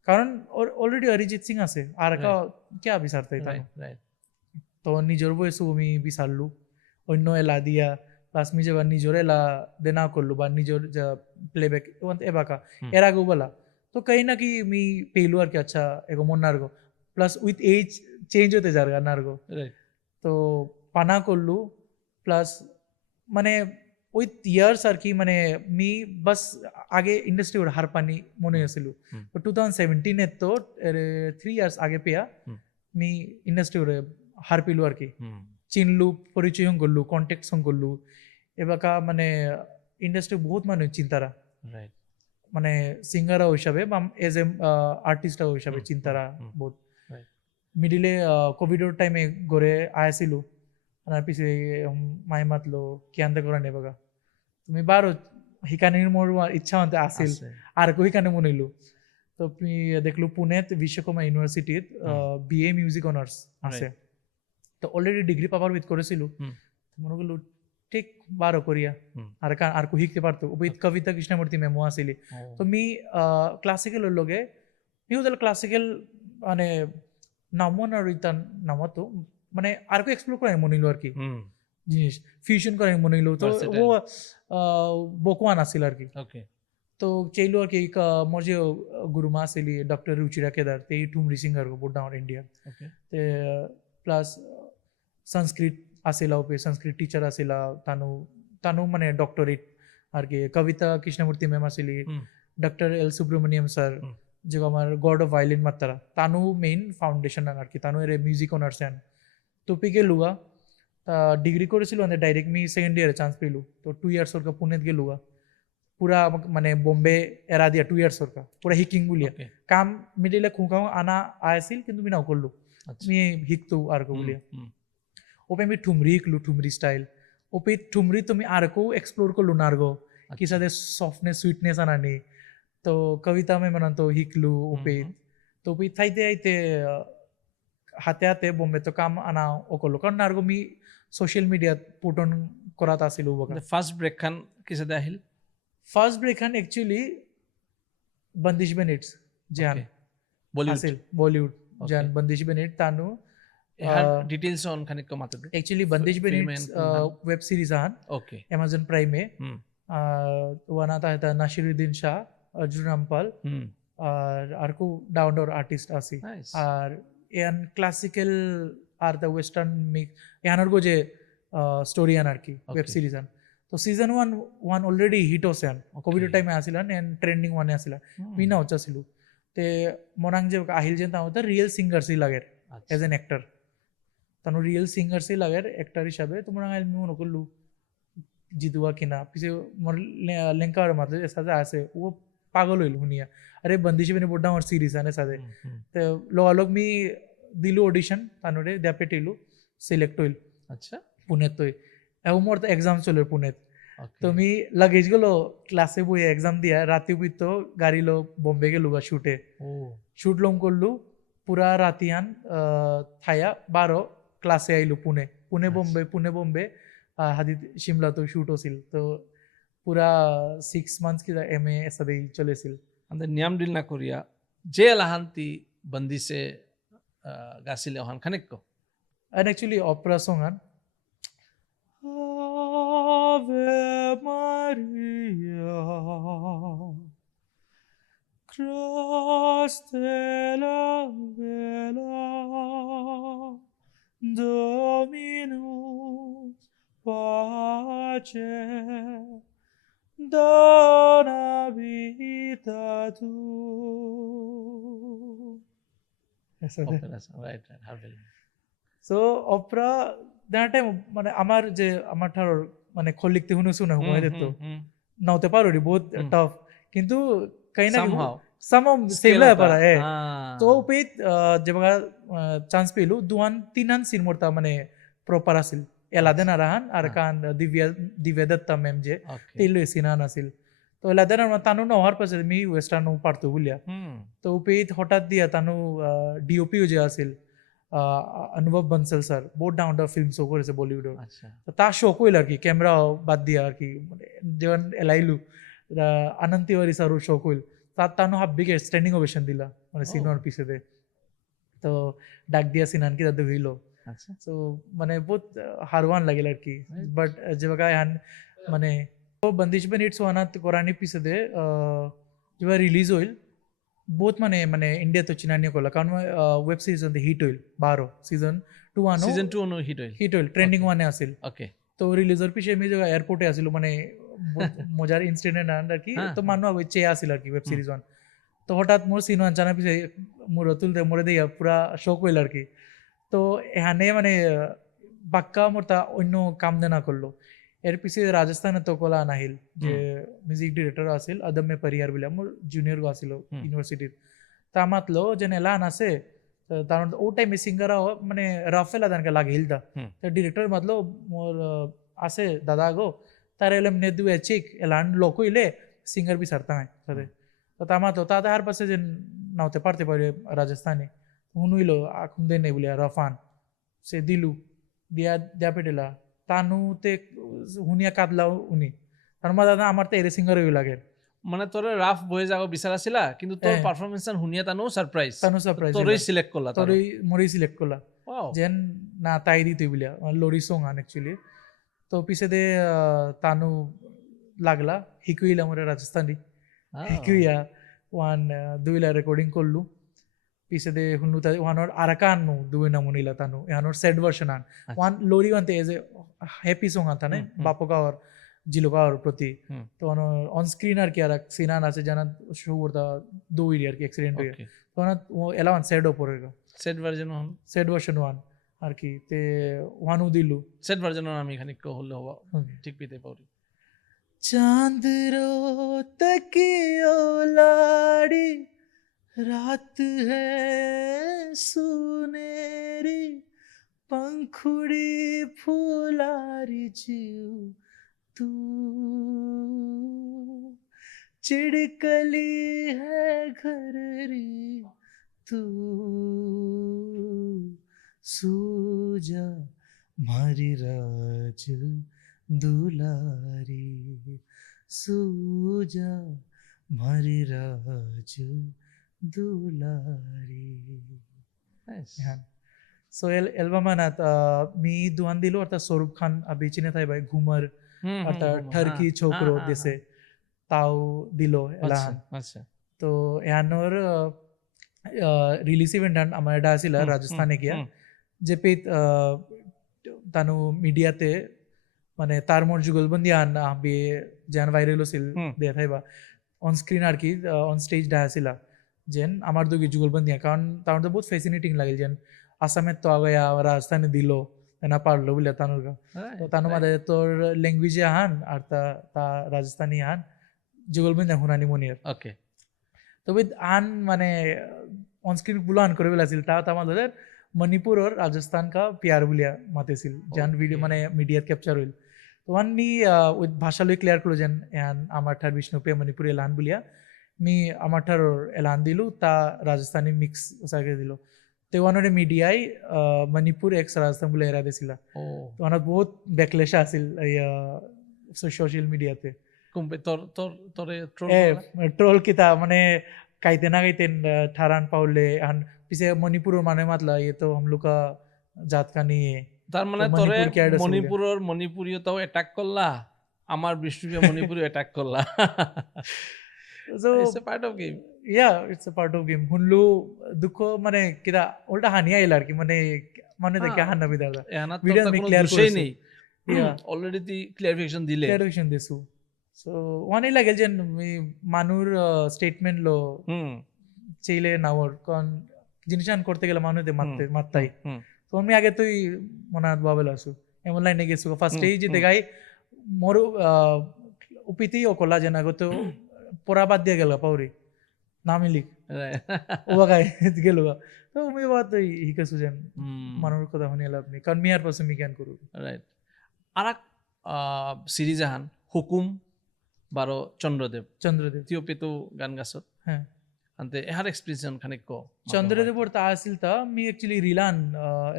কারণ অলরেডি অরিজিৎ সিং আছে আর কে বিচারতে তো নিজের বয়সও আমি বিচারলু অন্য এলা দিয়া প্লাস মি যেবার নিজের এলা দেনা করলু বা নিজের যা প্লেব্যাক এবাকা এর আগেও বলা তো কहीं না कि मी পেলু আর কি আচ্ছা এগো মন নার্গো প্লাস উইথ এজ চেঞ্জ হতে যারগা নার্গো তো পানা করলু প্লাস মানে উইথ ইয়ার্স আর কি মানে মি বাস আগে ইন্ডাস্ট্রি ওর হার পানি মনে হয়েছিল তো 2017 তো 3 ইয়ার্স আগে পেয়া মি ইন্ডাস্ট্রি ওরে হার পেলু আর কি চিনলু পরিচয় করলু কন্টেক্ট করলু এবাকা মানে ইন্ডাস্ট্রি বহুত মানুষ চিন্তারা মানে সিঙ্গারও হিসাবে বা এজ এ আর্টিস্টও হিসাবে চিন্তারা বহুত মিডিলে কোভিডর টাইমে ঘরে আয়াছিল আর পিছে মাই মাতলো কি আনতে করা নে বাগা তুমি বারো হিকানির মোর ইচ্ছা আনতে আসিল আর কো হিকানে মনিলু তো তুমি দেখলু পুনেত বিশ্বকর্মা ইউনিভার্সিটিত বিএ মিউজিক অনার্স আছে তো অলরেডি ডিগ্রি পাবার উইথ করেছিল মনে করলো ঠিক বারো করিয়া আর কো শিখতে পারতো উইথ কবিতা কৃষ্ণমূর্তি মেমো আসিলি তো মি ক্লাসিক্যালের লগে মি হল ক্লাসিক্যাল মানে নামন আর ইতান নামাতো মানে আর কো এক্সপ্লোর করার মনে হইলো আর কি জিনিস ফিউশন করার মনে হইলো তো ও বকওয়ান আসিল আর কি তো চাইলো আর কি মোর যে গুরুমা আসিলি ডক্টর রুচিরা কেদার তে ঠুমরি সিঙ্গার গো বোট ডাউন ইন্ডিয়া তে প্লাস সংস্কৃত আসিলা ওপে সংস্কৃত টিচার আসিলা তানু মানে ডক্টরেট আর কি কবিতা কৃষ্ণমূর্তি ম্যাম আসিলি ডক্টর এল সুব্রমণিয়ম স্যার যে আমার গড অফ ভায়োলিন মাত্রা তানু মেইন ফাউন্ডেশন আর কি তানু এর মিউজিক অনার্স আন তো পিকে লুয়া ডিগ্রি করেছিল ডাইরেক্ট মি সেকেন্ড ইয়ারে চান্স পেলু তো 2 ইয়ার্স ওর পুনেত গেলুয়া পুরা মানে বম্বে এরা দিয়া 2 ইয়ার্স ওর পুরা হিকিং বুলিয়া কাম মিডিলে খুঁকাও আনা আইছিল কিন্তু মি নাও করলু মি হিকতো আর কো বুলিয়া ওপে আমি ঠুমরি শিকলু ঠুমরি স্টাইল ওপে ঠুমরি তুমি আর কো এক্সপ্লোর করলু নার্গো কি সাথে সফটনেস সুইটনেস আনানি তো কবিতা মে মানে তো হিকলু ওপে তো ওপে থাইতে আইতে হাতে হাতে বোম্বে তো কাম আনা ও করলো কারণ নার্গো মি সোশ্যাল মিডিয়া পুটন করাত আসিল ফার্স্ট ব্রেক খান কিসাতে আহিল ফার্স্ট ব্রেক খান একচুয়ালি বন্দিশ বেনিটস জান বলিউড জান বন্দিশ বেনিট তানু ডিটেইলস অন খানিক কমাতে দে एक्चुअली बंदिश बेनिट्स वेब सीरीज आन ओके अमेज़न प्राइम में वन आता है नासिरुद्दीन शाह अर्जुन रामपाल और को डाउनडोर आर्टिस्ट आसी और एन क्लासिकल और द वेस्टर्न मिक्स यानर को जे स्टोरी आन आर की वेब सीरीज आन तो सीजन 1 ऑलरेडी हिट होसेन कोविड टाइम में आसिलान एंड ट्रेंडिंग वन आसिला मीना होचासिलु ते मोनांग जे আহিल जेन ता होता रियल सिंगर सी लागेर एज एन एक्टर তানো রিয়েল সিঙ্গার সে লাগের অ্যাক্টর হিসাবে তোমরা আমি মনে করলু জিতুয়া কিনা পিছে মোর লেঙ্কার মাত্র সাথে আছে ও পাগল হইল শুনিয়া আরে বন্দিশ বেনি বড় আমার সিরিজ আনে সাথে তো লোক মি দিলু অডিশন তানোরে দেপেটিলু সিলেক্ট হইল আচ্ছা পুনে তো এও মোর এক্সাম চলে পুনে তো মি লাগেজ গুলো ক্লাসে বই এক্সাম দিয়া রাতে বুইত গাড়ি লো বোম্বে গেলু বা শুটে শুট লং করলু পুরা রাতিয়ান থায়া 12 ক্লাসে আইলো পুনে বোম্বে হাদি শিমলা তো শুট হছিল তো পুরা 6 মান্থস কি এমএ এসাদে চলেছিল আমাদের নিয়ম ডিল না করিয়া যে লাহান্তি বন্দিশে গাছিলে ওহান খানিক কো and actually opera song and Ave Maria Cross de la vela Dominus pace dona vita tu right harvel so opera that time মানে আমার যে আমার ঠার মানে খোল লিখতে শুনেছো না মনে দিত নাওতে পারো রে বহুত টাফ কিন্তু কই না somehow same la para তো পেত যে বগা চান্স পেলু দুয়ান তিনান সিন মোরতা মানে প্ৰপাৰ আছিল এলাদেন আৰাহান আৰু কান দিব্যা দত্তা মেম যে তেইলো সিনান আছিল তো এলাদেন আর তানু নহar পাছে মি ওয়েস্টার্ন পারতো বুলিয়া তো পেট হঠাৎ দিয়া তানু ডিওপি যে আছিল অনুভব বনসল স্যার বহুত ডাউন ফিল্ম শো করেছে বলিউডের তো তা শো কইল আর কি ক্যামেরা বাদ দিয়া আর কি যেমন এলাইলু আনন্দ তিওয়ারি স্যার শো কইল তার তানু হাব্বিকে স্ট্যান্ডিং ওভেশন দিলা মানে সিনোর পিছনে তো ডাক দিয়া সিনান কি তাতে হইলো সো মানে বহুত হারওয়ান লাগিল আর কি বাট যে বাগায় হান মানে বন্দিশ বেন ইটস ওয়ানাত কোরআনি পিছনে যেবা রিলিজ হইল বহুত মানে ইন্ডিয়া তো চিনানি করলা কারণ ওয়েব সিরিজ হিট হইল 12 সিজন 2 সিজন 2 হিট হইল ট্রেন্ডিং ওয়ানে আছিল ওকে তো রিলিজের পিছে আমি জায়গা এয়ারপোর্টে আছিল মানে মজার ইনসিডেন্ট আর কি তো মানুষ চে আছিল আর কি ওয়েব সিরিজ ওয়ান তো হঠাৎ মোর সিন ওয়ান জানা পিছে মোর রতুল মোরে দিয়া পুরা শোক হইল আর কি তো এখানে মানে বাক্কা মোর তা অন্য কাম দেনা করলো এর পিছে রাজস্থানে তো কলা নাহিল যে মিউজিক ডিরেক্টর আছিল আদমে পরিয়ার বলে মোর জুনিয়র গো আছিল ইউনিভার্সিটির তা মাতলো যে এলান আছে তার ও টাইমে সিঙ্গার মানে রাফেলা দানকে লাগিল দা তো ডিরেক্টর মাতলো মোর আছে দাদা গো তার এলম নে দুয়ে চিক এলান লোক হইলে সিঙ্গার বি সারতা হয় সাথে তো তা মাতলো তা তার পাশে যে নাওতে পারতে পারে রাজস্থানে হুনুইলো আখুন দে নেই বলে রফান সে দিলু দিয়া দিয়া পেটেলা তানু তে হুনিয়া কাদলাও উনি তার মা দাদা আমার তো এরে সিঙ্গার হই লাগে মানে তোরে রাফ বয়ে যাও বিচারাছিলা কিন্তু তোর পারফরম্যান্স হুনিয়া তানু সারপ্রাইজ তোরই সিলেক্ট করলা তোরই মরি সিলেক্ট করলা যেন না তাই দি তুই বলিয়া লোরি সং আন অ্যাকচুয়ালি তো পিছে দে তানু লাগলা হিকুইলা মরে রাজস্থানি হিকুইয়া ওয়ান দুইলা রেকর্ডিং করলু পিছে দে হুনু তা ওয়ানোর আরাকান নু দুই না মুনিলা তানু ইয়ানোর সেড ভার্সন আন ওয়ান লোরি ওয়ান তে এজ এ হ্যাপি সং আতা নে বাপকা और জিলোকা और প্রতি তো অন স্ক্রিন আর কি আর সিনান আছে জানা শো করতা দো ইরি আর কি অ্যাক্সিডেন্ট হয়ে তো না ও এলাওয়ান সেড ওপরেগা সেড ভার্সন ওয়ান আর কি তে ওয়ানু দিলু সেড ভার্সন আমি এখানে কো হলো ঠিক পিতে পারি चांद रो तकियो लाड़ी रात है सुनेरी पंखुड़ी फुलारी जीव तू चिड़कली है घररी तू सूजा मारी राज दुलारी सूजा मारी राज दुलारी सो एल्बमानात मी दुआन दिलो आता स्वरूप खान अभिचिने थाय भाई घुमर आता ठरकी छोकरो देसे ताव दिलो एलान আচ্ছা तो यानोर रिलीज इवेंट আমার এটা ছিল রাজস্থানে গিয়া যে পে তানু মিডিয়াতে মানে তার মোর যুগলবন্দি আন আবি জান ভাইরাল হছিল দেখাইবা অন স্ক্রিন আর কি অন স্টেজ ডাছিলা যেন আমার দুগি যুগলবন্দি কারণ তার তো বহুত ফ্যাসিনেটিং লাগে যেন আসামে তো আগয়া রাজস্থানে দিল না পারলো বলে তানুর তো তানু মাদে তোর ল্যাঙ্গুয়েজে আহান আর তা রাজস্থানি আহান যুগলবন্দি হুনানি মনির ওকে তো উইথ আন মানে অন স্ক্রিন বুলো আন করে বেলাছিল তা আমাদের মণিপুর और राजस्थान का प्यार बुलिया मातेছিল জান ভিডিও মানে মিডিয়া ক্যাপচার হইল তো ওয়ান মি উইথ ভাষা লই ক্লিয়ার করলো যেন এন আমার ঠার বিষ্ণু পে মণিপুরি এলান বুলিয়া মি আমার ঠার এলান দিলু তা রাজস্থানি মিক্স সাকে দিল তো ওয়ানোরে মিডিয়াই মণিপুর এক্স রাজস্থান বলে এরা দিছিল তো ওয়ানত বহুত ব্যাকলেশ আছিল সোশ্যাল মিডিয়াতে কুম্পে তোর তোর তোরে ট্রোল কিতা মানে কাইতে না কাইতেন ঠারান পাউলে আন পিছে মণিপুর মানে মাতলা ये तो हम लोग का जात का नहीं है তার মানে তোরে মণিপুরের মণিপুরীয় তাও অ্যাটাক করলা আমার বিষ্ণুকে মণিপুরি অ্যাটাক করলা so it's a part of game yeah it's a part of game হুনলু দুঃখ মানে কিরা উল্টা হানি আইলা আর কি মানে মানে দেখে হান্না বিদারদা এনাত ভিডিও তো মি কোনো ক্লিয়ার দোষই করছি নেই অলরেডি তি ক্লিয়ারিফিকেশন দিলে ক্লিয়ারিফিকেশন দিছু সো ওয়ানি লাগেল যে মানুর স্টেটমেন্ট লো চাইলে নাওর কোন জিনিসান করতে গেলে মানুষদের মাত্তাই তো আমি আগে তুই মনাত বাবেল আসু এমন লাইনে গেছু ফার্স্ট এই যে দেখাই মোর উপিতি ও কলা জানা গো তো পোরা বাদ দিয়ে গেল পাউরি নামি লিখ Right. ওবা গাই গেলো তো আমি বাদ শিকাইছো যেন Hmm. মানুহৰ কথা শুনি লাভ নাই কাৰণ মিয়াৰ পাছত আমি জ্ঞান কৰোঁ Right. আরাক সিরিজ আহান হুকুম বারো চন্দ্রদেব চন্দ্ৰদেৱ থিওপেতো গান গাছত হ্যাঁ আনতে এহার এক্সপ্রেশন খানিক ক চন্দ্ৰদেৱৰ তা আছিল তা আমি একচুয়ালি রিলান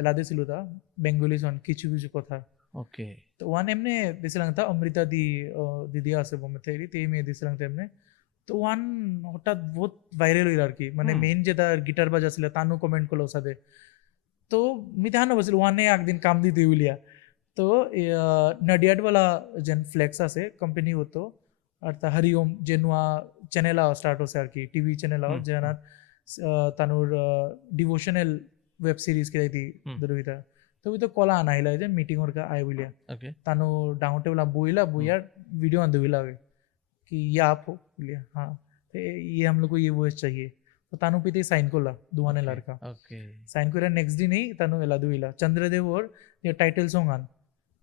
এলা দিছিলো তা বেঙ্গলি সন কিছু কিছু কথা ওকে তো ওয়ান এমনে দিছিলাম তা অমৃতা দি দিদি আছে বোমে থেরি তে মেয়ে দিছিলাম তা এমনে তো ওয়ান হঠাৎ বহুত ভাইরাল হইল আর কি মানে মেইন যেটা গিটার বাজাছিল তানু কমেন্ট করলো সাথে তো मी ध्यान बसलो ওয়ানে একদিন কাম দিতে উলিয়া তো নডিয়াডওয়ালা যেন ফ্লেক্স আছে কোম্পানি হতো আর তা হরিওম যে নোয়া চ্যানেল স্টার্ট হচ্ছে আর কি টিভি চ্যানেল যেনার তানুর ডিভোশনাল ওয়েব সিরিজ কে দি দরুইতা তো তো কলা আনাইলা যে মিটিং ওর का आए बुलिया ওকে तानो डाउन टेबल बुइला बुइया वीडियो आंदे बुइला कि ये आप हो बुलिया हाँ तो ये हम लोग को ये वॉइस चाहिए তো তানু পিতে সাইন করলা দুয়ানে লড়কা ওকে সাইন করে নেক্সট দিনই তানু এলা দুইলা চন্দ্রদেব ওর যে টাইটেল সং আন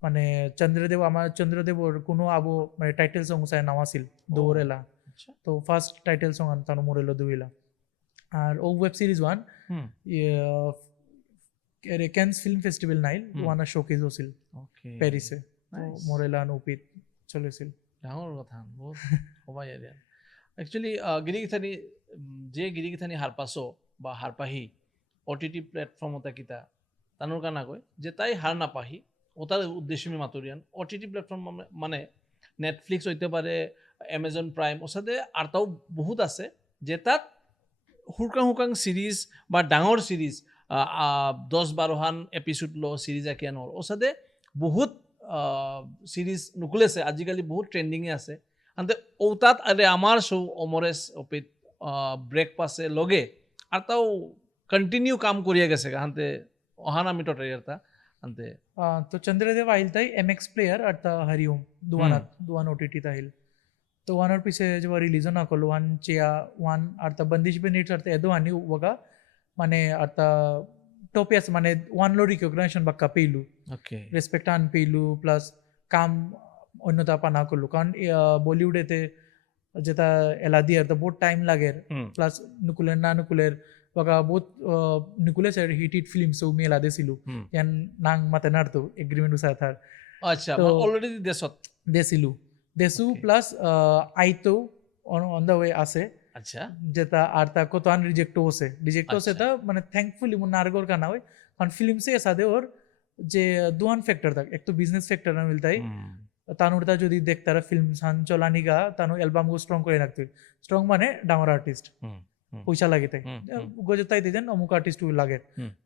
মানে চন্দ্রদেব আমার চন্দ্রদেব ওর কোনো আবো মানে টাইটেল সং সাই নাম আছিল দৌর এলা আচ্ছা তো ফার্স্ট টাইটেল সং আন তানু মোরেলো দুইলা আর ও ওয়েব সিরিজ ওয়ান ক্যান্স ফিল্ম ফেস্টিভ্যাল নাইল ওয়ান শোকেজ হছিল ওকে প্যারিসে Nice. মোরেলা নুপিত চলেছিল ডাঙৰ কথা বহুত সবাই এৰিয়া একচুৱেলি গিৰিগিথানি যে গিৰিগিথানি হাৰপাছো বা হাৰপাহি OTT প্লেটফৰ্মতে কিতা তানোর কানা কয় যে তাই হার না পাহি ওটার উদ্দেশ্য আমি মাতুরিয়ান OTT প্ল্যাটফর্ম মানে নেটফ্লিক্স হইতে পারে অ্যামাজন প্রাইম ওর সাথে আর তাও বহুত আছে যে তাত হুকাং হুকাং সিরিজ বা ডাঙর সিরিজ 10-12 এপিসোড লো সিরিজ আকিয়ানোর ওর সাথে বহুত সিরিজ নুকুলেছে আজিকালি বহুত ট্রেন্ডিংয়ে আছে আনতে ওতাত আরে আমার শো অমরেশ অপিত ব্রেক পাছে লগে আর তাও কন্টিনিউ কাম করিয়া গেছে আনতে অহানা মিটর এরতা আনতে তো চন্দ্রদেব আহিল তাই MX প্লেয়ার আর তা হরিওম দুয়ান OTT তাহিল तो वानर पिसे जब रिलीज ना कलो वन चिया वन अर्थ बंदिश पे नीड्स अर्थ एदो आणि वगा माने अर्थ टोपियास माने वन लो रिकॉग्निशन बक्का पेलू ওকে रेस्पेक्ट आन पेलू प्लस काम अन्यता पाना कलो कारण बॉलीवुड येते जेता एला दी अर्थ बहुत टाइम लागेर प्लस नुकुलेर ना नुकुलेर वगा बहुत नुकुले सर हिट फिल्म सो मी एला देसिलू यान नांग माते नारतो एग्रीमेंट उसा था আচ্ছা তো- অলরেডি দেশত দেছিলু দেসু Okay. প্লাস আইতো অন দ্য ওয়ে আছে আচ্ছা যেটা আর তা কত আন রিজেক্ট হচ্ছে রিজেক্ট হচ্ছে আচ্ছা। তা মানে থ্যাঙ্কফুলি মুন নারগর কানা হয় কারণ ফিল্ম সে সাদে ওর যে দুয়ান ফ্যাক্টর থাক এক তো বিজনেস ফ্যাক্টর না মিলতাই তানুরটা যদি দেখতারা ফিল্ম সান চলানিগা তানু অ্যালবাম গো স্ট্রং করে রাখতে স্ট্রং মানে ডাঙর আর্টিস্ট পয়সা লাগে তাই গজতাই দিতেন অমুক আর্টিস্ট লাগে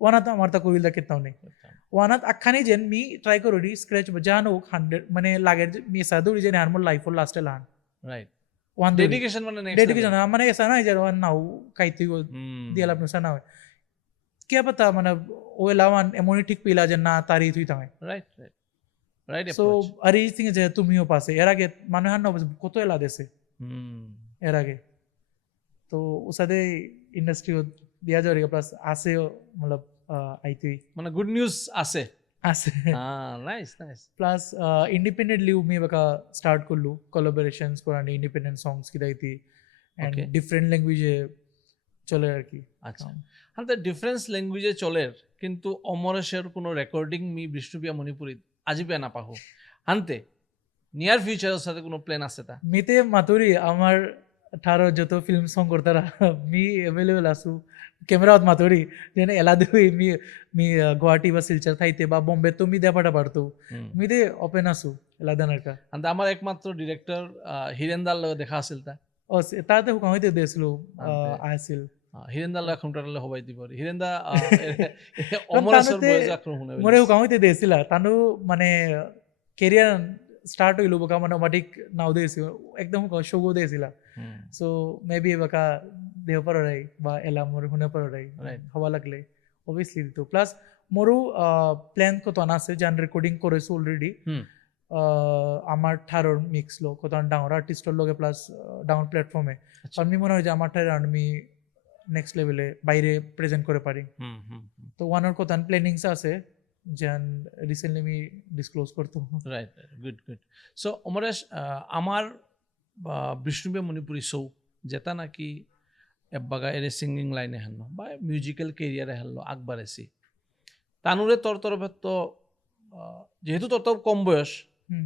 ওয়ানাত আমার তা কইল দা কেতাও নেই ওয়ানাত আখানি যেন মি ট্রাই করি স্ক্র্যাচ জানো 100 মানে লাগে মি সাদুরি যেন হারমোন লাইফ ফর লাস্টে লান রাইট ওয়ান ডেডিকেশন মানে নেক্সট डेडिकेशन মানে ऐसा ना जर वन नाउ काहीतरी दियाला आपण सना होय क्या पता মানে ও লাওয়ান এমনই ঠিক পিলা যে না তারি তুই তাই রাইট রাইট রাইট সো আরে সিং যে তুমিও পাশে এর আগে মানে হান কত এলা দেশে এর আগে তো ওসাদে ইন্ডাস্ট্রি দিয়া যাবে প্লাস আছে मतलब আইতি মানে গুড নিউজ আছে আছে নাইস নাইস প্লাস ইন্ডিপেন্ডেন্টলি मी बका स्टार्ट করলু কোলাবোরেশনস করানি ইন্ডিপেন্ডেন্ট সংস কি দাইতি এন্ড Okay. ডিফারেন্ট ল্যাঙ্গুয়েজে চলে আর কি আচ্ছা হাতে ডিফারেন্স ল্যাঙ্গুয়েজে চলের কিন্তু অমরেশের কোনো রেকর্ডিং মি বিষ্ণুপিয়া মণিপুরিত আজি পেয়ে না পাহো হানতে নিয়ার ফিউচারের সাথে কোনো প্ল্যান আছে তা মিতে মাতুরি আমার ঠারো যত ফিল্ম সং করতারা মি अवेलेबल আসু ক্যামেরাত মাতুরি যেন এলা দুই মি গুয়াহাটি বা শিলচর থাইতে বা বোম্বে তো মি দেপাটা পারতো মি দে ওপেন আসু এলা দানারকা হাতে আমার একমাত্র ডিরেক্টর হিরেন্দার লগে দেখা আছিল তা ও তাতে হুকাম হইতে দেসলো আনতে। আসিল হিরেন্দার লগে এখন হবাই দিব হিরেন্দা অমরেশ্বর বয়স আক্রমণ শুনে মোরে হুকাম হইতে দেছিলা তানু মানে কেরিয়ার স্টার্ট হইলো বকা মানে অটোমেটিক নাও দেছি একদম শোগো দেছিলা সো মেবি বাকা দেহ পৰাই বা এলা মোৰ শুনে পৰাই Right. হবা লাগলে অবভিয়াসলি দিতো প্লাস মোৰো প্ল্যান কত না আছে জান রেকর্ডিং করেছো অলরেডি আমার ঠারোর মিক্স লো কত ডাঙর আর্টিস্টর লগে প্লাস ডাউন প্ল্যাটফর্মে আচ্ছা। আমি মনে হয় যে আমার ঠার আমি নেক্সট লেভেলে বাইরে প্রেজেন্ট করে পারি তো ওয়ানের কত প্ল্যানিংস আছে যেন রিসেন্টলি আমি ডিসক্লোজ করতো right good good so Amaresh আমার বিষ্ণুপিয়া মণিপুরি শো যেটা নাকি এবাগা এর সিঙ্গিং লাইনে হেন বা মিউজিক্যাল কেরিয়ারে হেন আগবাড়েছি তানুরে তোর তরফে তো যেহেতু তোর তো কম বয়স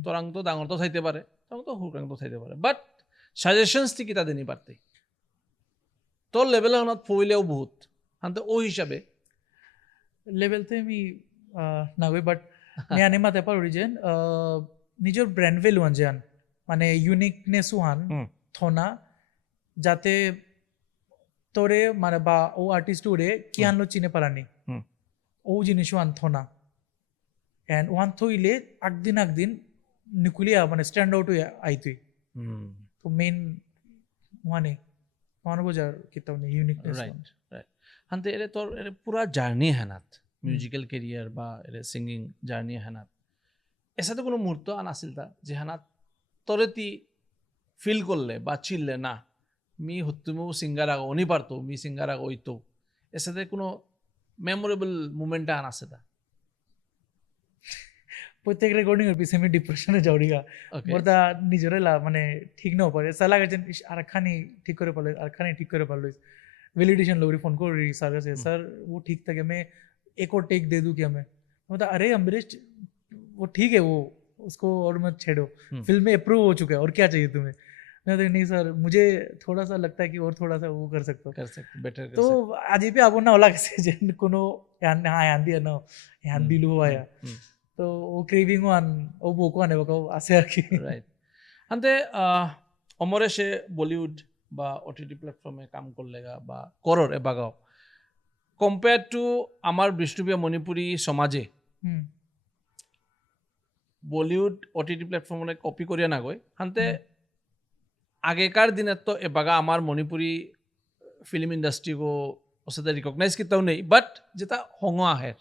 তোরাং তো ডাঙর তো চাইতে পারে তোরাং তো হুকাং তো চাইতে পারে বাট সাজেশনস কি তা দিনই পারতে তোর লেভেলে হনত পইলেও বহুত হানতে ও হিসাবে লেভেলতে আমি নাগৈ বাট আমি আনি মাতে পারি যে নিজের ব্র্যান্ড ভ্যালু আনজান মানে ইউনিকনেসও আন থনা যাতে তোরে মানে বা ও আর্টিস্ট ওরে কি আনলো চিনে পারানি ও জিনিসও আন থনা এন্ড ওয়ান থইলে একদিন নিকুলিয়া মানে স্ট্যান্ড আউট হয়ে আইতুই তো মেইন ওয়ানে ওয়ান বোঝার কিতাব নেই ইউনিকনেস রাইট রাইট হানতে এর তোর এর পুরা জার্নি হেনাত মিউজিক্যাল কেরিয়ার বা এর সিঙ্গিং জার্নি হেনাত এসাতে কোনো মুহূর্ত আন আসিল তা যে হেনাত তোরে তি ফিল করলে বা চিল্লে না মি হত্তুমও সিঙ্গার আগ অনি পারতো মি সিঙ্গার আগ ওইতো এসাতে কোনো মেমোরেবল মুমেন্ট আন আছে তা প্রত্যেক রেকর্ডিং এর পিছে আমি ডিপ্রেশনে যাওড়িগা মোর দা নিজরে মানে ঠিক না পারে সা লাগে যে আর খানি ঠিক করে পারলো আর খানি ঠিক করে পারলো वैलिडेशन लोग फोन को सर से सर वो ठीक था कि मैं एक और टेक दे दूं क्या मैं मतलब अरे अम्बरीश वो ठीक है वो उसको और मत छेड़ो फिल्म में अप्रूव हो चुका है और क्या चाहिए तुम्हें मैं तो नहीं सर मुझे थोड़ा सा लगता है कि और थोड़ा सा वो कर सकते बेटर तो आज पे आप ना होला कैसे जन कोनो हाँ यान दिया ना यान दिलू आया तो वो क्रेविंग वन वो बोको आने बको आसे आके राइट अंते অমরেশে বলিউড বা ওটিটি প্ল্যাটফর্মে কাম করলেগা বা করর এবাগাও কম্পেয়ার টু আমার বিষ্ণুপ্রিয়া মণিপুরী সমাজে বলিউড ওটিটি প্ল্যাটফর্মে কপি করিয়া না গই হানতে আগেকার দিনের তো এবাগা আমার মণিপুরী ফিল্ম ইন্ডাস্ট্রি গো ওসাতে রিকগনাইজ কিতাও নেই বাট যেটা হঙ আহের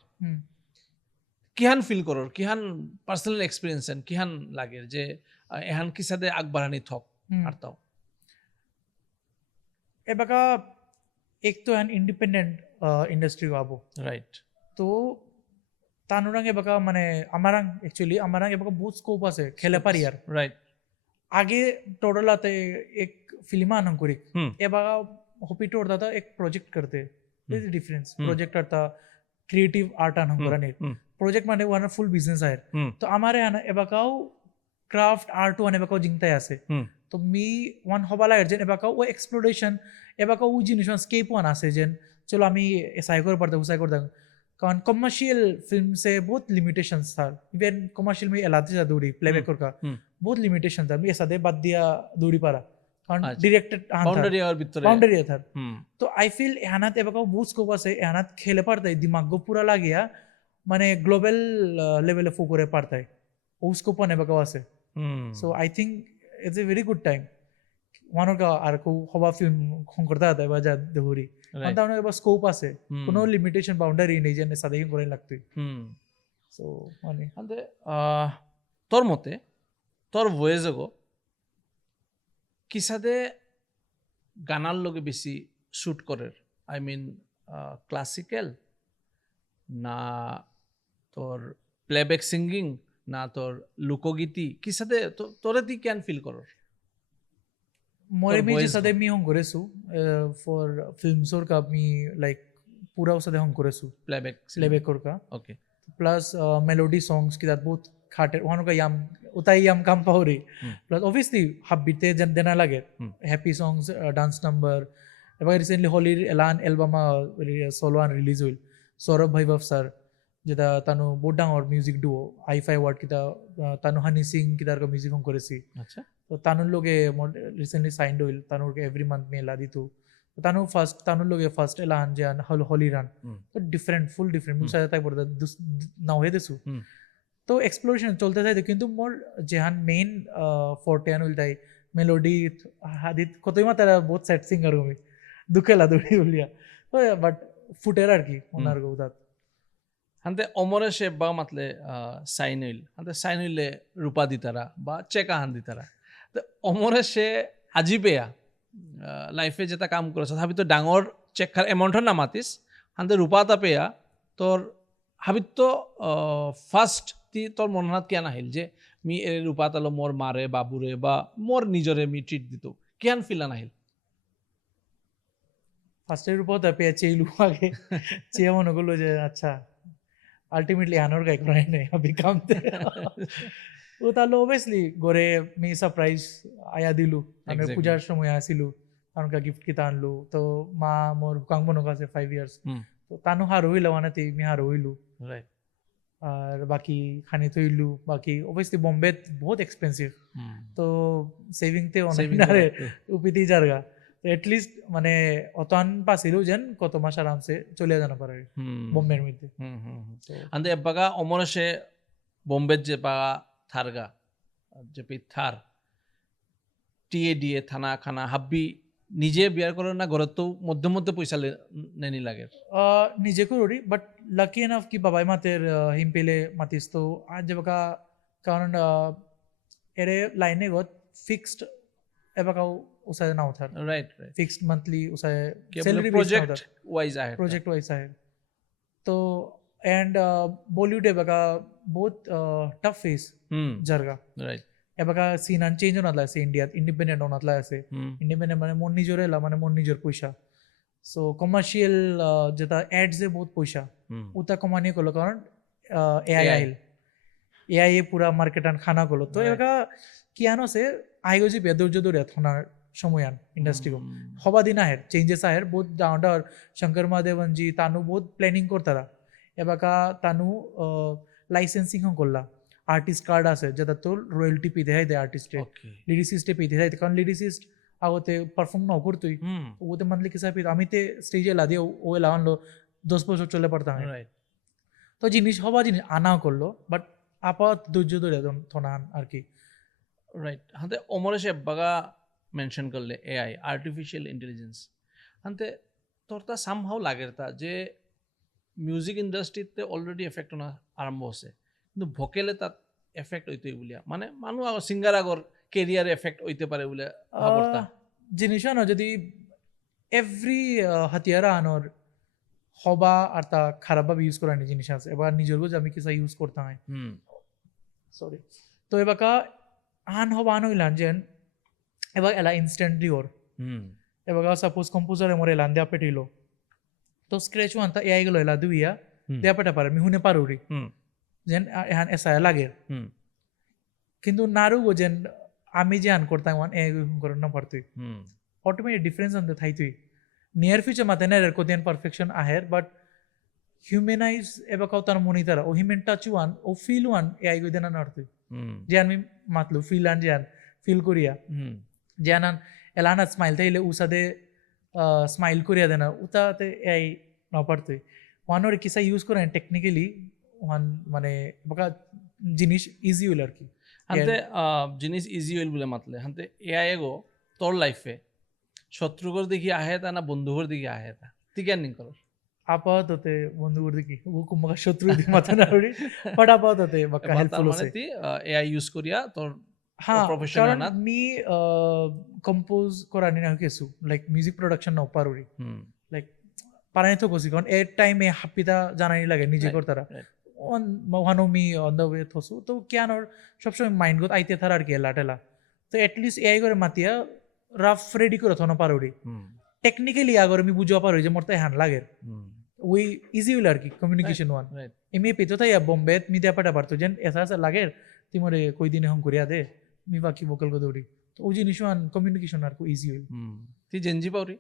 কিহান ফিল করর কিহান পার্সোনাল এক্সপিরিয়েন্স কিহান লাগে যে এহান কিসাদে আগবাড়ানি থক আর তাও एबाका एक तो एन इंडिपेंडेंट इंडस्ट्री आबो राइट तो तानुरांग एबाका माने अमारांग एक्चुअली अमारांग एबाका बहुत स्कोप আছে খেলে পারি আর राइट आगे टोडलाते एक फिल्म आनंग करी एबाका होपी टोडदा एक प्रोजेक्ट करते दिस डिफरेंस प्रोजेक्ट करता क्रिएटिव आर्ट आनंग कराने प्रोजेक्ट माने वन फुल बिजनेस आहे तो हमारे एबाकाও क्राफ्ट आर्ट वन एबाकाও जिंगताय আছে তো মি ওয়ান হবা লাগে যেন এবাকা ও এক্সপ্লোরেশন এবাকা ও জিনিস স্কেপ ওয়ান আছে যেন চলো আমি এসাই করে পারতাম উসাই করতাম কারণ কমার্শিয়াল फिल्म से बहुत लिमिटेशंस था इवन कमर्शियल में एलाते जा दूरी प्लेबैक का बहुत लिमिटेशन था मैं ऐसा दे बात दिया दूरी पारा কারণ ডিরেক্টেড বাউন্ডারি আর ভিতরে বাউন্ডারি था তো আই ফিল এহানাত এবাকা বহুত স্কোপ আছে এহানাত খেলে পারতাই দিমাগ পুরা লাগিয়া মানে গ্লোবাল লেভেলে ফো করে পারতাই ও স্কোপ এবাকা আছে so I think it's a very good time ওয়ানোর কা আর কো হবা ফিল্ম খন করতে আতা বাজা দেহুরি মানে ওনার বা স্কোপ আছে কোনো লিমিটেশন বাউন্ডারি নেই যে সাদে করে লাগতে সো মানে আন্তে তোর মতে তোর ভয়েস গো কিসাদে গানার লগে বেশি শুট করে আই মিন ক্লাসিক্যাল না তোর প্লেব্যাক সিঙ্গিং না তোর লোকগীতি কিসাদে তোরে তি কেন ফিল করর मोरे में जे सदे मी हम करेसु फॉर फिल्म्स और का मी लाइक पूरा सदे हम करेसु प्लेबैक और का ओके प्लस मेलोडी सॉन्ग्स की बहुत खाटे वहां का याम उताई याम काम पावरी प्लस ऑब्वियसली हब्बीते जन देना लगे हैप्पी सॉन्ग्स डांस नंबर एबार रिसेंटली होली एलान एल्बम सोलो आन रिलीज हुई सौरभ भैरव सर যেটা তানো বহুত ডাঙর মিউজিক ডুও আই5 ওয়ার্ড কিতা তানো হানি সিং কিতার কা মিউজিক হম করেছি আচ্ছা তো তানুর লোগে রিসেন্টলি সাইন্ড হইল তানুর কে এভরি মান্থ মে এলা দিতু তানু ফার্স্ট তানুর লোগে ফার্স্ট এলান যে হোলি রান তো ডিফারেন্ট ফুল ডিফারেন্ট মুসাদা তাই পড়তা না হয়ে দেসু তো এক্সপ্লোরেশন চলতে থাকে কিন্তু মোর যেহান মেইন ফোর্টে আন হইল তাই মেলোডি হাদিত কতই মাত্রা বহুত সেট সিঙ্গার গমি দুখেলা দড়ি বলিয়া বাট ফুটের আর কি ওনার গৌদাত হান্তে অমরেশে বা মাতলে সাইনইল হান্তে সাইনইলে রূপা দিতারা বা চেকা হান দিতারা তো অমরেশে আজি পেয়া লাইফে যেটা কাম করেছ হাবি তো ডাঙর চেকার এমাউন্টর না মাতিস হান্তে রূপা তা পেয়া তোর হাবিত তো ফার্স্ট তি তোর মনহাত কেন আহিল যে মি এ রূপা তালো মোর মারে বাবুরে বা মোর নিজরে মি ট্রিট দিত কেন ফিলা নাহিল ফার্স্টের উপর পেয়ে চেইলু আগে চেয়ে মনে করলো যে আচ্ছা আলটিমেটলি আনোর গাই করাই নেই আবি কামতে ও তাহলে অবভিয়াসলি গড়ে মি সারপ্রাইজ আয়া দিলু আমি Exactly. পূজার সময় আসিলু তানকা গিফট কিতা আনলু তো মা মোর হুকাং বনক আছে 5 ইয়ার্স তো তানু হার হইলা মানে মি হার হইলু রাইট আর বাকি খানি থইলু বাকি অবভিয়াসলি বম্বে বহুত এক্সপেন্সিভ তো সেভিং তে অনেক নারে উপিতি জারগা তো এটলিস্ট মানে অতন পাছিলু যেন কত মাস আরামসে চলে জানা পারে বোম্বের মধ্যে তো ಅಂದೆ ಎಬ್ಬಗ ಒಮರಶೆ ಬೊಂಬೆ যে পাগা থারগা যে পি থার টিএ ডিএ থানা খানা হাব্বি নিজে বিয়ার করে না ঘরে তো মধ্যে মধ্যে পয়সা নেনি লাগে নিজে করি বাট লাকি এনাফ কি বাবাই মাতের হিমপেলে মাতিস তো আজ বাকা কারণ এরে লাইনে গত ফিক্সড এবাকাও উসায় না উঠার রাইট রাইট ফিক্সড মান্থলি উসায় স্যালারি প্রজেক্ট ওয়াইজ আহে प्रोजेक्ट वाइज है तो एंड बॉलीवुड है बका बहुत टफ फेस जरगा রাইট है बका सीन अन चेंज होना से इंडिया इंडिपेंडेंट होना से इंडिपेंडेंट माने मोर निजर एला माने मोर निजर पैसा सो कमर्शियल जेता एड्स ए बहुत पैसा उता कमानी कोलो कारण एआई आइल एआई पूरा मार्केट अन खाना कोलो तो एका कियानो से आइगो जी बेदर जो दर थोना সময়ান ইন্ডাস্ট্রি কো হবা দিন আহের চেঞ্জেস আহের বহুত ডাউন্ডার শঙ্কর মহাদেবন জি তানু বহুত প্ল্যানিং করতারা এবাকা তানু লাইসেন্সিং হন করলা আর্টিস্ট কার্ড আছে যেটা তো রয়্যালটি পেতে হয় দে আর্টিস্টে লিরিসিস্টে পেতে হয় কারণ লিরিসিস্ট আগতে পারফর্ম না করতুই ওতে মান্থলি কিসা পেতে আমি তে স্টেজে লাদিয়ে ও লাগানলো 10 বছর চলে পড়তাম তো জিনিস হবা জিনিস আনাও করলো বাট আপাত ধৈর্য ধরে থনান আর কি রাইট হাতে অমরেশ এব্বাগা মেনশন করলে এআই আর্টিফিশিয়াল ইন্টেলিজেন্স হাতে তোরটা সামহাও লাগের তা যে মিউজিক ইন্ডাস্ট্রিতে অলরেডি এফেক্ট না আরম্ভ হচ্ছে কিন্তু ভোকেলে তাত এফেক্ট হইতে বলিয়া মানে মানুষ আগর সিঙ্গার আগর কেরিয়ারে এফেক্ট হইতে পারে বলে ভাবতা জিনিস না যদি এভরি হাতিয়ারা আনোর হবা আর তা খারাপভাবে ইউজ করার জিনিস আছে এবার নিজের বুঝ আমি কিসা ইউজ করতে হয় সরি তো এবাকা আন হবা আন হইলান যেন এবার এলা ইনস্ট্যান্টলি ওর এবার সাপোজ কম্পোজারে মোর এলান দেয়া পেটিলো তো স্ক্রেচ ওয়ান তা এআই গুলো এলা দুইয়া দেয়া পেটা পারে মিহুনে পারুরি যেন এহান এসা লাগের কিন্তু নারু গো যেন আমি যে আন করতাম ওয়ান এআই করে না পারতুই অটোমেটিক ডিফারেন্স আনতে থাই তুই নিয়ার ফিউচার মাতে না কোদিয়ান পারফেকশন আহের বাট হিউম্যানাইজ এবার কাউ তার মনিতারা ও হিউম্যান টাচ ওয়ান ও ফিল ওয়ান এআই গো দেনা নারতুই যে আমি মাতলু ফিল আন যে আন ফিল করিয়া জানান এলানা স্মাইল তাইলে উসাদে স্মাইল করিয়া দেনা উতাতে এই নপারতে ওয়ানোর কিসা ইউজ করেন টেকনিক্যালি ওয়ান মানে বকা জিনিস ইজি হইল আর কি হাতে জিনিস ইজি হইল বলে মাতলে হাতে এআই এগো তোর লাইফে শত্রুগর দেখি আহে তা না বন্ধুগর দেখি আহে তা তুই কেন কর আপাততে বন্ধুগর দেখি ও কুমকা শত্রু দি মাথা না হরি বাট আপাততে বকা হেল্পফুল আছে তুই এআই ইউজ করিয়া তোর हाँ कारण मी कंपोज करानी ना केसु लाइक म्यूजिक प्रोडक्शन ना पारुरी लाइक पारानी तो कोसी कारण एट टाइम में हापिता जाना नहीं लगे निजे करता रहा ऑन वहानो मी ऑन द वे थोसु तो क्या ना सब समय माइंड को आइते थारा के लाटेला तो एटलीस्ट एआई करे मातिया रफ रेडी करो थोनो पारुरी टेक्निकली अगर मी बुझा पारुरी जे मोरते हैंड लागे वही इजी विल की कम्युनिकेशन वन एमी पेतो था या बॉम्बे मी दे पटा पारतो जन ऐसा लागे तिमरे कोई दिन हम करिया दे मी बाकी वोकल को दौड़ी तो वो जिनिस वन कम्युनिकेशन आर को इजी হইল তুই জেনজি পাউরি